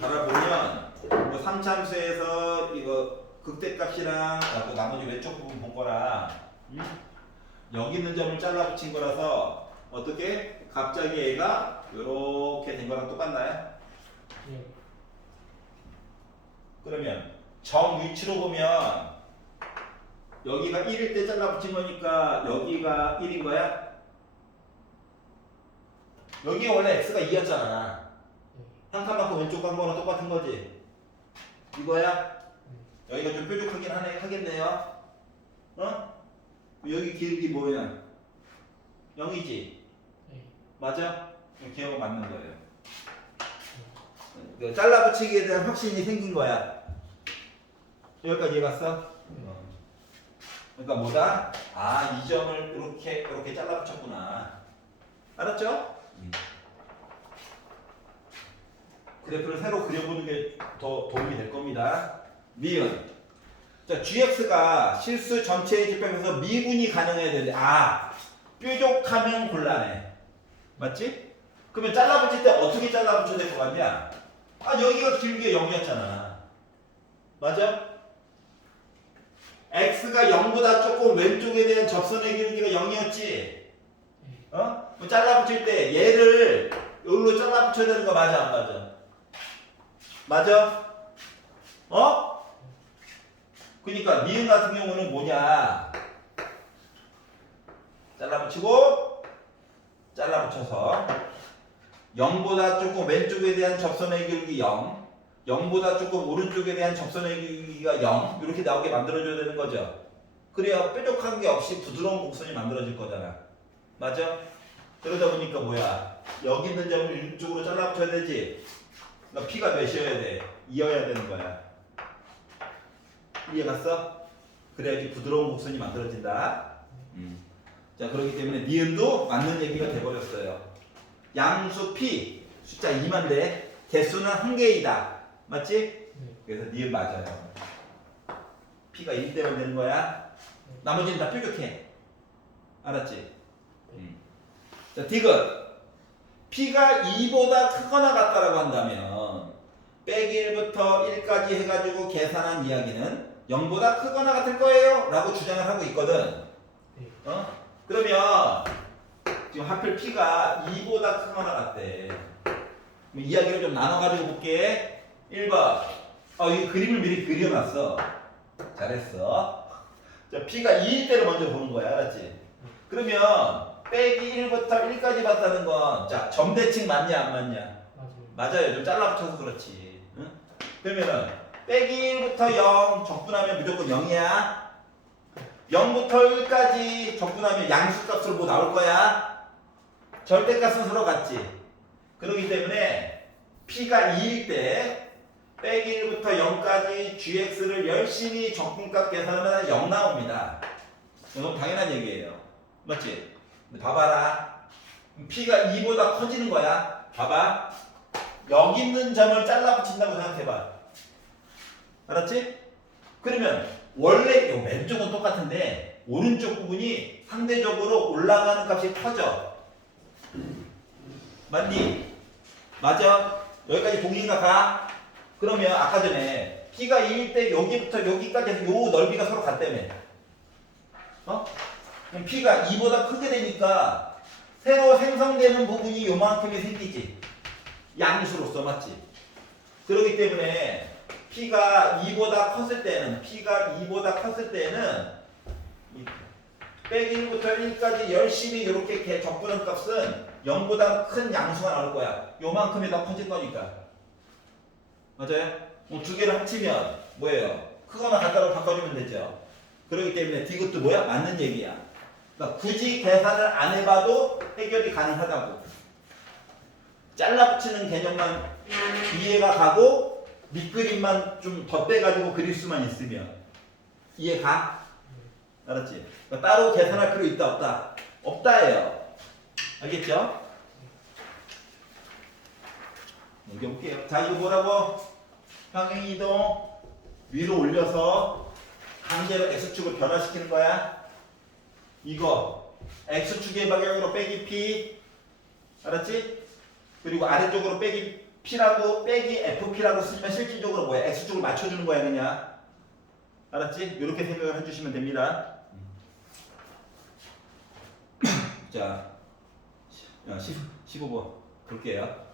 바라보면 뭐 3참수에서 이거 극대값이랑 또 나머지 왼쪽 부분 본 거랑 여기 있는 점을 잘라 붙인 거라서 어떻게? 갑자기 얘가 이렇게 된 거랑 똑같나요? 예. 그러면 점 위치로 보면 여기가 1일 때 잘라 붙인 거니까 여기가 1인 거야? 여기에 원래 x가 2였잖아. 한 칸만큼 왼쪽 간 거랑 똑같은 거지. 이거야? 여기가 좀 뾰족하긴 하겠네요. 여기 기울기 뭐야? 0이지? 맞아? 기억은 맞는 거예요. 잘라 붙이기에 대한 확신이 생긴 거야. 여기까지 이해갔어? 그러니까 뭐다? 아, 이 점을 이렇게 잘라 붙였구나. 알았죠? 그래프를 새로 그려보는 게 더 도움이 될 겁니다. 미은. 자, gx가 실수 전체의 집합에서 미분이 가능해야 되는데, 뾰족하면 곤란해. 맞지? 그러면 잘라 붙일 때 어떻게 잘라 붙여야 될 것 같냐? 여기가 길게 0이었잖아. 맞아? x가 0보다 조금 왼쪽에 대한 접선의 길이가 0이었지? 뭐 잘라 붙일 때 얘를 여기로 잘라 붙여야 되는 거 맞아, 안 맞아? 맞아? 그러니까 미음 같은 경우는 뭐냐? 잘라 붙이고 잘라 붙여서 0보다 조금 왼쪽에 대한 접선의 길이 0, 0보다 조금 오른쪽에 대한 접선의 길이가 0 이렇게 나오게 만들어줘야 되는 거죠. 그래야 뾰족한 게 없이 부드러운 곡선이 만들어질 거잖아. 맞아? 그러다 보니까 뭐야? 여기 있는 점을 이쪽으로 잘라 붙여야 되지. 그러니까 P가 몇이어야 돼? 2여야 되는 거야. 이해갔어? 그래야지 부드러운 곡선이 만들어진다. 자, 그렇기 때문에 니은도 맞는 얘기가 돼버렸어요. 양수 P 숫자 2만 대, 개수는 1개이다. 맞지? 그래서 니은 맞아요. P가 1대면 되는 거야. 나머지는 다 뾰족해. 알았지? 자, 디귿. P가 2보다 크거나 같다라고 한다면 빼기 1부터 1까지 해가지고 계산한 이야기는 0보다 크거나 같을 거예요 라고 주장을 하고 있거든. 그러면 지금 하필 P가 2보다 크거나 같대. 그럼 이야기를 좀 나눠가지고 볼게. 1번. 이 그림을 미리 그려놨어. 잘했어. 자, P가 2일 때를 먼저 보는 거야. 알았지? 그러면 빼기 1부터 1까지 봤다는 건 자, 점대칭 맞냐 안 맞냐? 맞아요. 맞아요. 좀 잘라붙여서 그렇지. 응? 그러면은 빼기 1부터 0 적분하면 무조건 0이야. 0부터 1까지 적분하면 양수값으로 뭐 나올 거야? 절대값은 서로 같지. 그렇기 때문에 P가 2일 때 빼기 1부터 0까지 gx를 열심히 적분값 계산하면 0 나옵니다. 이건 당연한 얘기예요. 맞지? 근데 봐봐라. P가 2보다 커지는 거야. 봐봐. 여기 있는 점을 잘라 붙인다고 생각해봐. 알았지? 그러면 원래 요 왼쪽은 똑같은데 오른쪽 부분이 상대적으로 올라가는 값이 커져. 맞니? 맞아? 여기까지 동의가 가? 그러면 아까 전에 P가 2일 때 여기부터 여기까지 해서 요 넓이가 서로 같다며. 그럼 P가 2보다 크게 되니까 새로 생성되는 부분이 요만큼이 생기지. 양수로서 맞지? 그렇기 때문에 P가 2보다 컸을 때는 빼기 1부터 1까지 열심히 이렇게 적분한 값은 0보다 큰 양수가 나올 거야. 요만큼이 더 커질 거니까. 맞아요? 두 개를 합치면 뭐예요? 크거나 같다고 바꿔주면 되죠. 그렇기 때문에 이것도 뭐야? 맞는 얘기야. 그러니까 굳이 계산을 안 해봐도 해결이 가능하다고. 잘라붙이는 개념만 이해가 가고 밑그림만 좀 덧대가지고 그릴 수만 있으면 이해가? 알았지? 그러니까 따로 계산할 필요 있다 없다? 없다예요. 알겠죠? 넘겨볼게요. 자, 이거 뭐라고? 평행이동 위로 올려서 강제로 x축을 변화시키는 거야. 이거 x축의 방향으로 빼기 p. 알았지? 그리고 아래쪽으로 빼기 p라고 빼기 fp라고 쓰면 실질적으로 뭐야? x축을 맞춰주는 거야 그냥. 알았지? 이렇게 생각을 해주시면 됩니다. 자, 15번 볼게요.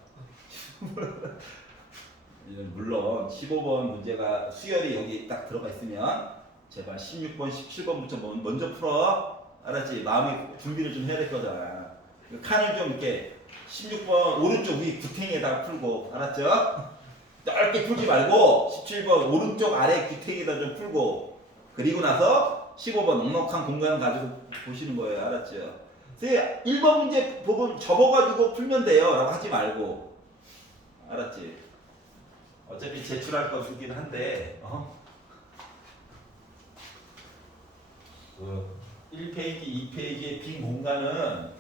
물론 15번 문제가 수열이 여기 딱 들어가 있으면 제발 16번, 17번부터 먼저 풀어. 알았지? 마음의 준비를 좀 해야 될 거잖아. 칸을 좀 이렇게 16번 오른쪽 위 구탱이에다가 풀고, 알았죠? 넓게 풀지 말고 17번 오른쪽 아래 구탱이에다 좀 풀고, 그리고 나서 15번 넉넉한 공간 가지고 보시는 거예요. 알았죠? 1번 문제 부분 접어가지고 풀면 돼요 라고 하지 말고. 알았지? 어차피 제출할 거긴 한데 그 1페이지, 2페이지의 빈 공간은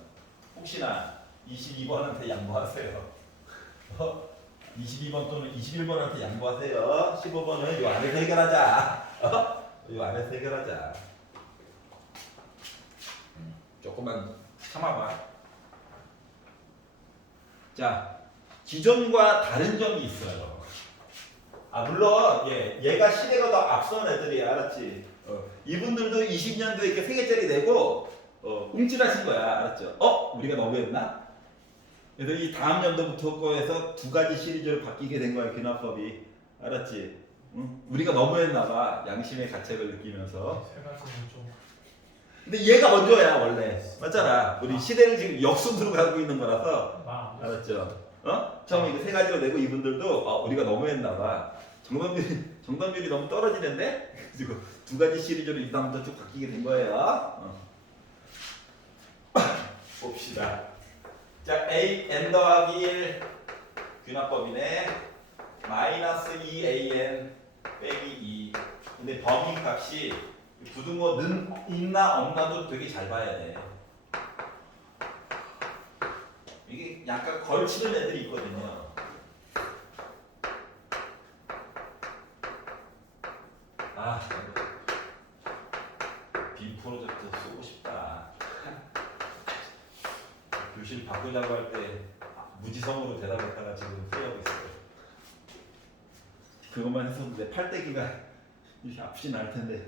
혹시나 22번한테 양보하세요. 22번 또는 21번한테 양보하세요. 15번은 요 안에서 해결하자. 요 안에서 해결하자. 조금만 참아봐. 자, 기존과 다른 점이 있어요. 물론 얘가 시대가 더 앞선 애들이야. 알았지? 이분들도 20년도에 이렇게 3개짜리 내고 움찔하신 거야. 알았죠? 우리가 너무했나? 그래서 이 다음 연도부터 거에서 2가지 시리즈로 바뀌게 된 거야. 귀납법이. 알았지? 응? 우리가 너무했나 봐. 양심의 가책을 느끼면서. 세 가지는 좀 근데 얘가 먼저야 원래. 맞잖아. 우리 시대를 지금 역순으로 가고 있는 거라서. 말. 알았죠? 처음에 이거 3가지로 내고 이분들도 우리가 너무했나 봐. 정답률이 너무 떨어지는데? 그리고 2가지 시리즈로 이 다음부터 쭉 바뀌게 된 거예요. 봅시다. 자, n 더하기 1 귀납법이네. 마이너스 2an 빼기 2. 근데 범위 값이 부등호는 있나 없나도 되게 잘 봐야 돼. 이게 약간 걸치는 애들이 있거든요. 빔 프로젝트 쓰고 싶다. 교실 바꾸려고 할 때 무지성으로 대답했다가 지금 후회하고 있어요. 그것만 했어도 내 팔대기가 이렇게 아프진 않을 텐데.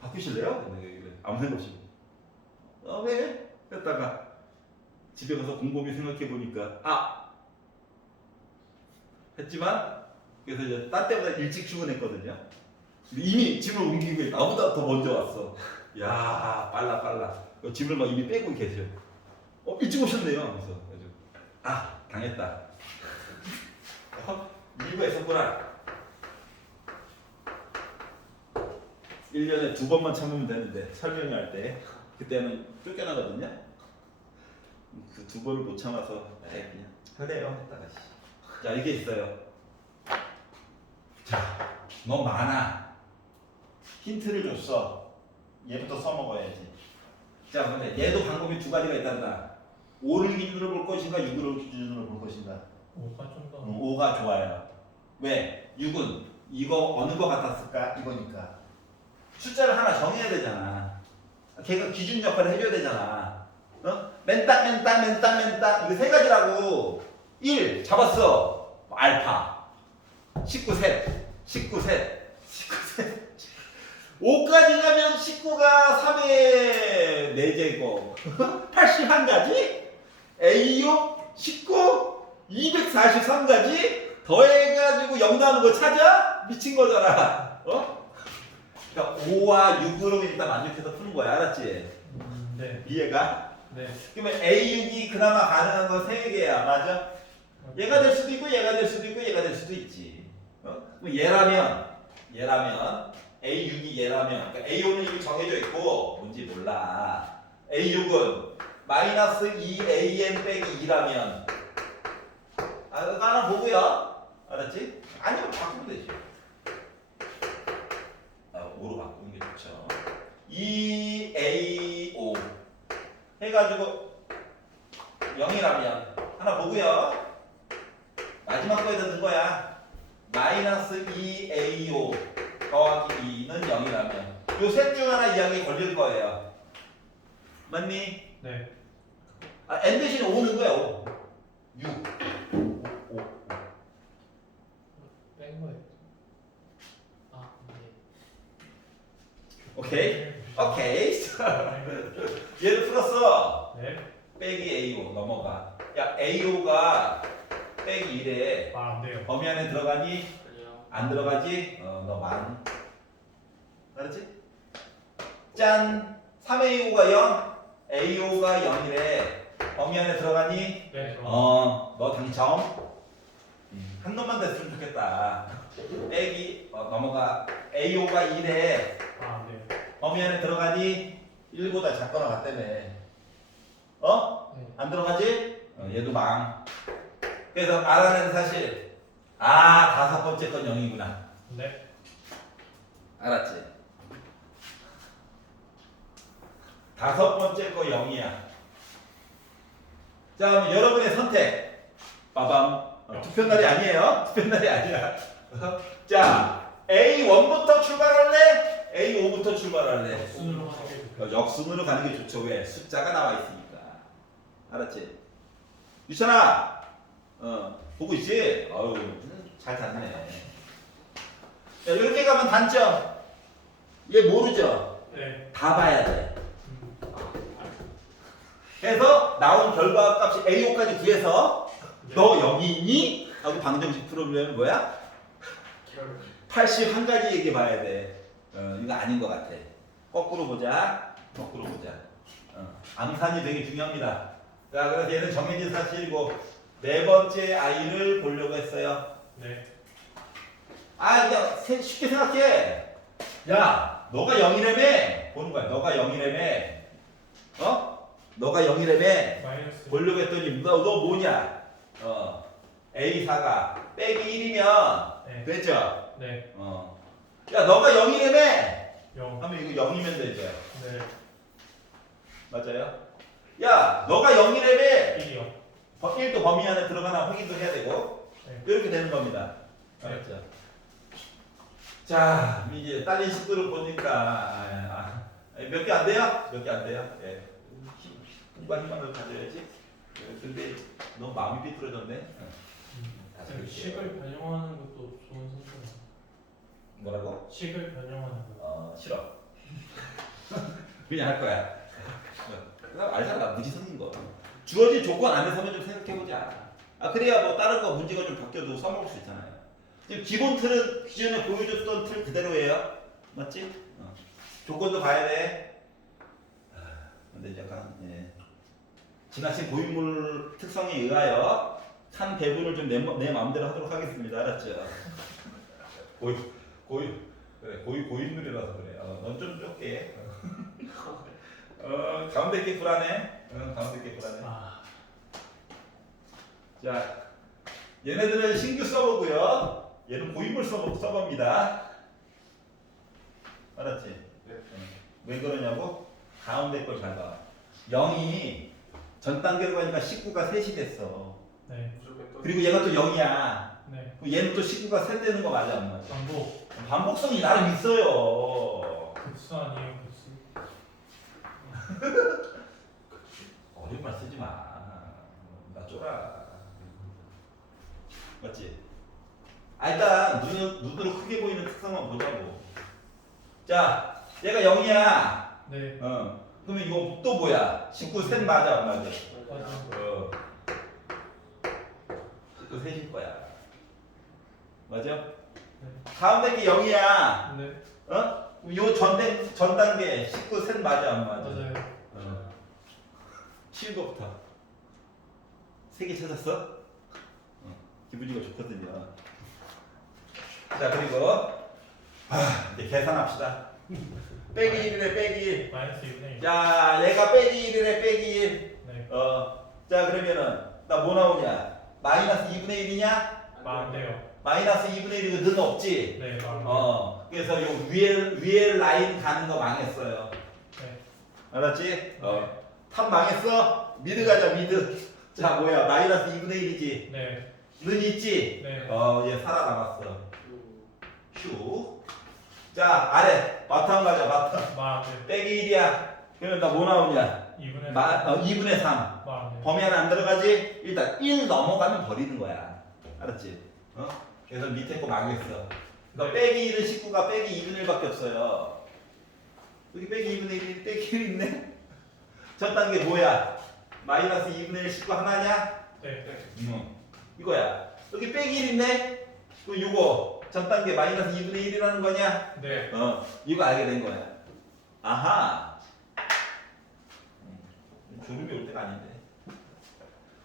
바꾸실래요? 아무 생각 없이. 왜? 했다가 집에 가서 곰곰이 생각해 보니까 했지만 그래서 이제 딴 때보다 일찍 출근했거든요. 근데 이미 짐을 옮기고 나보다 더 먼저 왔어. 야 빨라. 짐을 막 이미 빼고 계셔. 일찍 오셨네요. 그래서 당했다. 이유가 있었구나. 1년에 2번만 참으면 되는데 설명회 할 때 그때는 쫓겨나거든요. 그 2번을 못 참아서 그냥 그래요 했다가 자 이게 있어요. 자 너무 많아. 힌트를 줬어. 얘부터 써먹어야지. 자 근데 얘도 방법이 두 가지가 있단다. 5를 기준으로 볼 것인가 6을 기준으로 볼 것인가. 5가 좀 더. 5가 좋아요. 왜? 6은 이거 어느 거 같았을까? 이거니까. 숫자를 하나 정해야 되잖아. 걔가 기준 역할을 해줘야 되잖아. 맨땅 이거 세 가지라고. 1 잡았어. 알파. 19셋 5까지 가면 19가 3의 4제곱 81가지 A6 19 243가지 더해가지고 0 나오는 거 찾아? 미친 거잖아. 그러니까 5와 6으로 일단 만족해서 푸는 거야. 알았지? 네. 이해가? 네. 그러면 A6이 그나마 가능한 건 3개야. 맞아? 얘가 될 수도 있고 얘가 될 수도 있고 얘가 될 수도 있지. 그럼 얘라면 A6이 얘라면 그러니까 A5는 이미 정해져 있고 뭔지 몰라. A6은 마이너스 2AN 빼기 2라면 하나 보고요. 알았지? 아니면 바꾸면 되지. 5로 바꾸는 게 좋죠. 2A5 해가지고 0이라면 하나 보고요. 마지막 거에 넣는 거야. 마이너스 2A5 더하기 2는 0이라면 요 셋 중 하나 이야기 걸릴 거예요. 맞니? 네. N 대신에 5는 거야. 5. 6. 5. 뺀 거예요. 네. 오케이. 얘를 풀었어. 네. 빼기 A5 넘어가. 야 A5가 빼기 1에 말 안 돼요. 범위 안에 들어가니? 아니요. 안 들어가지? 너 망. 알았지? 짠! 3A5가 0, A5가 0이래. 범위 안에 들어가니? 네. 너 당첨. 한 놈만 됐으면 좋겠다. 빼기 넘어가. A5가 2래. 안 돼요. 범위 안에 들어가니? 1보다 작거나 같다며. 네. 안 들어가지? 얘도 망. 그래서 알아낸 사실. 5번째 건 0이구나. 네. 알았지? 5번째 거 0이야. 자, 그럼 여러분의 선택. 빠밤. 투표 날이 아니에요. 투표 날이 아니야. 자, A1부터 출발할래? A5부터 출발할래? 순으로 하는 게 좋겠어요. 역순으로 가는 게 좋죠. 왜? 숫자가 나와 있으니까. 알았지? 유찬아, 보고 있지? 잘 잤네. 자, 이렇게 가면 단점. 얘 모르죠? 네. 다 봐야 돼. 그래서 나온 결과 값이 A5까지 구해서 너 여기 있니? 하고 방정식 풀어보려면 뭐야? 81가지 얘기 봐야 돼. 이거 아닌 것 같아. 거꾸로 보자. 암산이 되게 중요합니다. 자, 그래서 얘는 정해진 사실이고 네 번째 아이를 보려고 했어요. 네. 그냥 쉽게 생각해. 야, 너가 0이라며 보는 거야. 너가 0이라며. 너가 0이라며 마이너스. 보려고 했더니 너 뭐냐? A4가 빼기 1이면 네. 됐죠? 네. 야, 너가 0이라며 0. 하면 이거 0이면 되죠. 네. 맞아요? 야, 너가 0이라며 1이요. 1도 범위 안에 들어가나 확인도 해야 되고 네. 이렇게 되는 겁니다. 알았죠? 자, 이제 딸린 식구를 보니까 몇 개 안 돼요? 몇 개 안 돼요? 예. 희망을 가져야지. 근데 너무 마음이 삐뚤어졌네. 다시 볼게요. 식을 변형하는 것도 좋은 선택이에요. 뭐라고? 식을 변형하는 거. 싫어. 그냥 할 거야. 나 알잖아. 무지 생긴 거. 주어진 조건 안에서만 좀 생각해보자. 아 그래야 뭐 다른 거 문제가 좀 바뀌어도 써먹을 수 있잖아요. 지금 기본 틀은 기존에 보여줬던 틀 그대로예요. 맞지? 조건도 봐야 돼. 근데 약간 지나친 고인물 특성에 의하여 산 배분을 좀 내 마음대로 하도록 하겠습니다. 알았죠? 고인물이라서 그래. 넌 좀 적게. 가운데 게 불안해. 가운데 게 불안해. 자, 얘네들은 신규 서버고요. 얘는 고인물 서버입니다. 알았지? 네. 왜 그러냐고? 가운데 걸 잘 봐. 0이 전 단계로 가니까 19가 3이 됐어. 네. 무조건 또 그리고 얘가 또 0이야. 네. 얘는 또 19가 3 되는 거 맞아 안 맞아? 반복. 반복성이 나름 있어요. 급수 아니에요 급수. 어려운 말 쓰지 마. 나 쫄아. 맞지? 일단 눈으로 크게 보이는 특성만 보자고. 자, 얘가 0이야. 네. 그러면 이거 또 뭐야? 19 셋 맞아 안 맞아? 맞아요. 19 셋일 거야. 맞아? 네. 가운데 게 0이야. 네. 요 전 단계 19 셋 맞아 안 맞아? 맞아요. 쉬운 거부터. 3개 찾았어? 기분이가 좋거든요. 자 그리고 이제 계산합시다. 빼기 1이래 빼기 1. 마이너스 2분의 1. 자 얘가 빼기 1이래 빼기 1. 네. 자 그러면은 나 뭐 나오냐? 마이너스 2분의 1이냐? 안 돼요. 마이너스 2분의 1이고 는 없지? 네. 안 돼요. 그래서 요 위에 라인 가는 거 망했어요. 네. 알았지? 탑 망했어? 미드 가자 미드. 자 뭐야 마이너스 2분의 1이지? 네. 는 있지? 네. 얘 살아남았어. 휴. 자 아래 바탕 가자 바탕. 마. 네. 빼기 1이야. 그러면 나 뭐 나오냐? 2분의 2분의 3. 마. 네. 범위 안에 안 들어가지? 일단 1 넘어가면 버리는 거야. 알았지? 그래서 밑에 거 망했어. 그러니까 빼기 1은 19가 빼기 2분의 1밖에 없어요. 여기 빼기 2분의 1, 빼기 1 있네? 첫 단계 뭐야? 마이너스 2분의 1 19 하나냐? 네. 이거야. 여기 빼기 1 있네? 그럼 요거 전 단계 마이너스 2분의 1이라는 거냐? 네. 이거 알게 된 거야. 아하. 졸음이 올 때가 아닌데.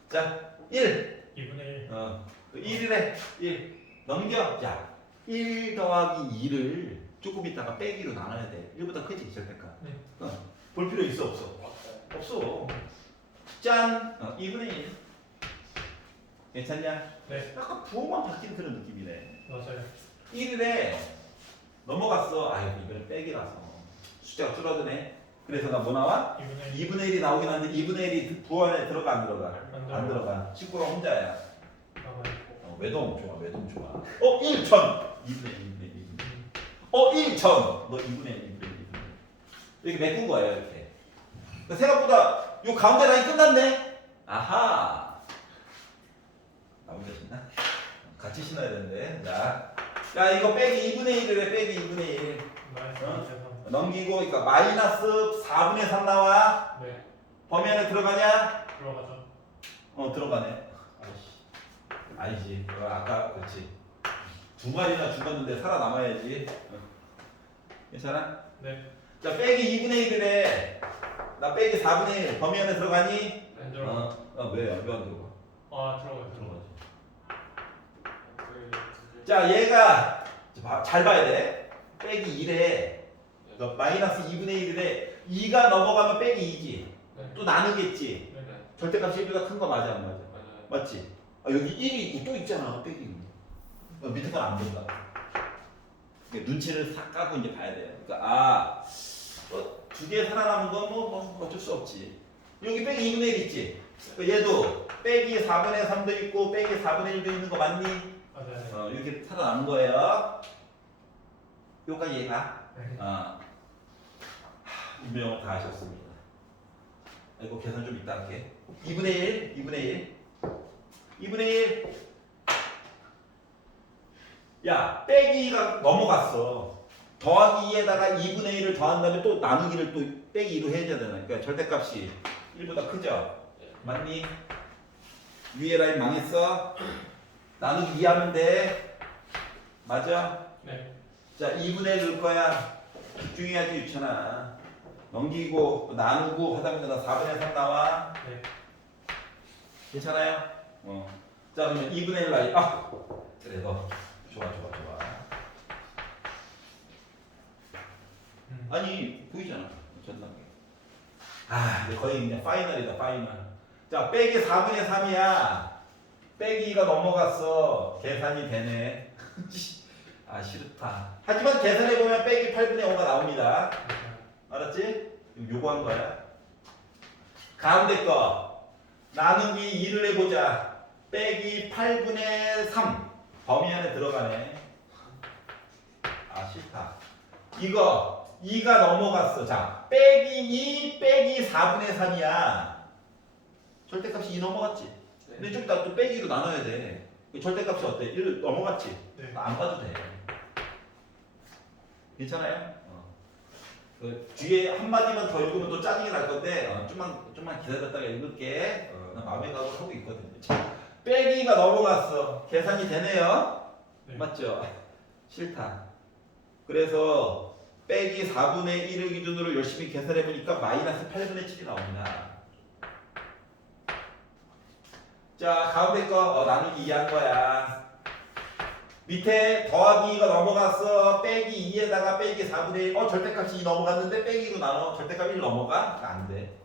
자, 1. 2분의 1. 1이래. 1. 넘겨. 자, 1 더하기 2를 조금 있다가 빼기로 나눠야 돼. 1보다 크지, 절대값. 네. 볼 필요 있어, 없어? 없어. 짠. 2분의 1. 괜찮냐? 네. 약간 부호만 바뀌는 그런 느낌이네. 맞아요. 1일에 넘어갔어. 이건 빼기라서 숫자가 줄어드네. 그래서 나 뭐 나와? 2분의 1. 2분의 1이 나오긴 하는데 2분의 1이 부호 안에 들어가 안 들어가? 안 들어가. 19가 혼자야. 나와요. 외동 좋아. 외동 좋아. 1천. 2분의 1, 2분의 1. 1천. 너 2분의 1, 2분의 1. 이렇게 메꾼 거예요. 이렇게. 그러니까 생각보다 요 가운데 라인 끝났네. 아하. 나 혼자 신나? 같이 신어야 되는데. 자, 이거 빼기 2분의 1이래. 빼기 2분의 1. 마이너스 2분의 넘기고, 그러니까 마이너스 4분의 3 나와. 3. 네. 범위 안에 들어가냐? 들어가죠. 들어가네. 아니지. 아까 그렇지. 두 마리나 죽었는데 살아남아야지. 괜찮아? 네. 자, 빼기 2분의 1이래. 나 빼기 4분의 1. 범위 안에 들어가니? 안 들어가. 왜 안 들어가? 들어가요. 들어가지. 자, 얘가 잘 봐야 돼. 빼기 1에 마이너스 2분의 1이래. 2가 넘어가면 빼기 2지. 네. 또 나누겠지. 네. 절대값 1보다 큰 거 맞아 안 맞아? 맞아요. 맞지? 여기 1이 있고 또 있잖아. 빼기. 밑에 건 안 본다. 그러니까 눈치를 싹 까고 이제 봐야 돼요. 그러니까 두 개 살아남은 건 뭐 어쩔 수 없지. 여기 빼기 2분의 1 있지. 그러니까 얘도 빼기 4분의 3도 있고 빼기 4분의 1도 있는 거 맞니? 맞아요. 이렇게 살아남은 거예요. 요까지 얘가. 네. 운명을 다 하셨습니다. 이거 계산 좀 이따 할게. 2분의 1, 2분의 1, 2분의 1. 야, 빼기가 넘어갔어. 더하기 2에다가 2분의 1을 더한 다음에 또 나누기를 또 빼기 2로 해줘야 되나? 그러니까 절대값이 1보다 크죠? 맞니? 위에 라인 망했어? 나누기 2 하면 돼. 맞아? 네. 자, 2분의 1 넣을 거야. 집중해야지 유찬아. 넘기고 나누고 하다 보면 4분의 3 나와. 네. 괜찮아요? 자, 그러면 2분의 1 라인. 아! 그래, 너. 좋아. 아니, 보이잖아. 전 단계. 아, 이제 거의 그냥 파이널이다, 파이널. 자, 빼기 4분의 3이야. 빼기가 넘어갔어. 계산이 되네. 아, 싫다. 하지만 계산해보면 빼기 8분의 5가 나옵니다. 알았지? 요거 한 거야. 가운데 거. 나누기 2를 해보자. 빼기 8분의 3. 범위 안에 들어가네. 아, 싫다. 이거 2가 넘어갔어. 자, 빼기 2 빼기 4분의 3이야. 절대값이 2 넘어갔지. 근데 좀 이따 또 빼기로 나눠야 돼. 절대값이 어때? 1 넘어갔지? 네. 안 봐도 돼. 괜찮아요? 그 뒤에 한 마디만 더 읽으면 또 짜증이 날 건데 좀만 기다렸다가 읽을게. 나 마음의 각오를 하고 있거든요. 자, 빼기가 넘어갔어. 계산이 되네요. 네. 맞죠? 싫다. 그래서 빼기 4분의 1을 기준으로 열심히 계산해보니까 마이너스 8분의 7이 나옵니다. 자, 가운데 거 나누기 2 한 거야. 밑에 더하기가 넘어갔어. 빼기 2에다가 빼기 4분의 1. 절대값이 2 넘어갔는데 빼기로 나눠. 절대값 1 넘어가? 안 돼.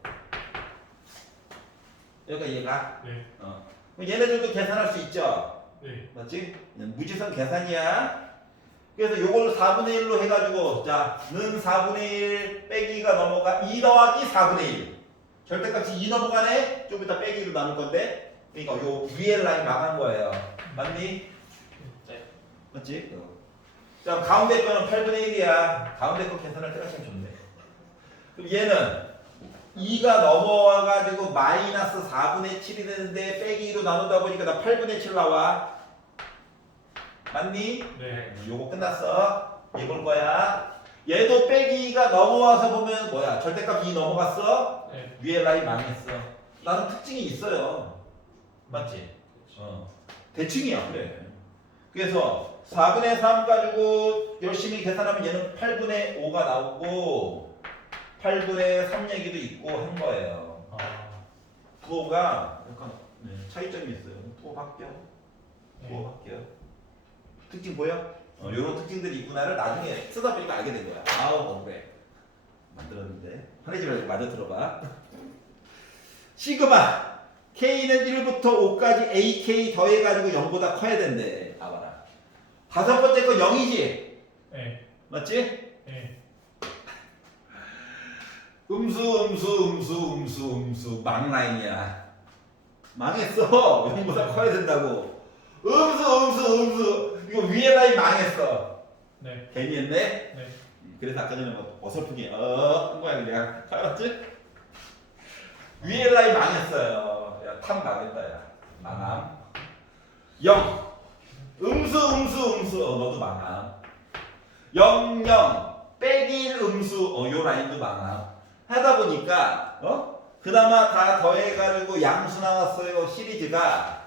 여기가 얘가. 네. 그럼 얘네들도 계산할 수 있죠? 네. 맞지? 무지성 계산이야. 그래서 요걸 4분의 1로 해가지고 는 4분의 1 빼기가 넘어가 2 더하기 4분의 1. 절대값이 2 넘어가네? 좀 이따 빼기로 나눌 건데. 그러니까 요 위에 라인 망한 거예요. 맞니? 네. 맞지? 자, 가운데 거는 8분의 1이야. 가운데 거 계산할 때가 참 좋네. 그럼 얘는 2가 넘어와가지고 마이너스 4분의 7이 되는데 빼기 2로 나누다 보니까 나 8분의 7 나와. 맞니? 네. 요거 끝났어. 얘 볼 거야. 얘도 빼기가 넘어와서 보면 뭐야? 절대값 2 넘어갔어? 네. 위에 라인 망했어. 나는 특징이 있어요. 맞지? 대칭이야, 그래. 그래서 4분의 3 가지고 열심히 계산하면 얘는 8분의 5가 나오고 8분의 3 얘기도 있고 한 거예요. 부호가 약간 차이점이 있어요. 부호 바뀌어. 부호 바뀌어. 특징 보여? 이런 특징들이 있구나를 나중에 쓰다 보니까 알게 된 거야. 아우, 그래. 만들었는데. 화내지 말고 마저 들어봐. 시그마. K는 1부터 5까지 AK 더해가지고 0보다 커야 된대. 봐봐라. 다섯 번째 건 0이지? 네. 맞지? 네. 음수 망라인이야. 망했어. 0보다 커야 된다고. 음수 이거 위에 라인 망했어. 네. 괜히 했네? 네. 그래서 아까 전에 뭐 어설프게 한 거야 그냥. 알았지? 위에 라인 망했어요. 야, 탐 망했다 야. 망함. 0. 음수. 너도 망함. 0 빼기 1 음수. 요 라인도 망함. 하다 보니까 그나마 다 더해가지고 양수 나왔어요. 시리즈가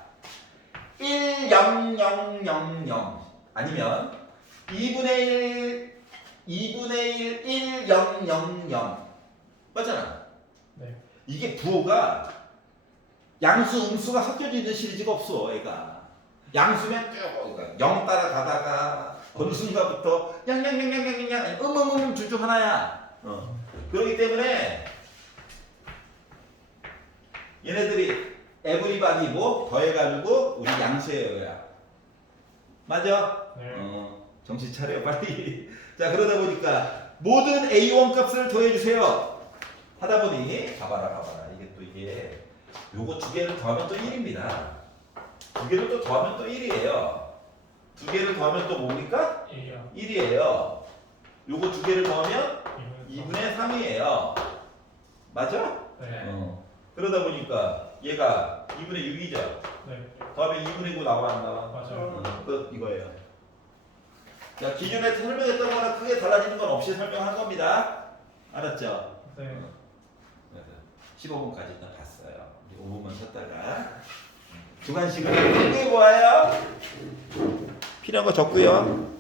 1 0 0 0 0 아니면 2분의 1 1 0 0 0 맞잖아. 네. 이게 부호가 양수 음수가 섞여져 있는 시리즈가 없어. 얘가 양수면 쭉 0 따라가다가 어느 순간부터 양양양양양양 줄줄 하나야. 그렇기 때문에 얘네들이 에브리바디고 더해가지고 우리 양수예요. 야. 맞아? 네. 정신 차려 빨리. 자, 그러다 보니까 모든 A1 값을 더해주세요. 하다 보니 봐봐라. 이게 요거 두 개를 더하면 또 1입니다. 두 개를 또 더하면 또 1이에요. 두 개를 더하면 또 뭡니까? 1이요. 1이에요. 요거 두 개를 더하면 2분의 3이에요. 맞아? 네. 그러다 보니까 얘가 2분의 6이죠. 네. 더하면 2분의 9 나와 안 나와? 맞아요. 끝 이거예요. 자, 기존에 설명했던 거랑 크게 달라지는 건 없이 설명한 겁니다. 알았죠? 네. 그래서 15분까지 일단 봤어요. 5분만 쉬었다가 주관식을 크게 보아요. 필요한 거 적고요.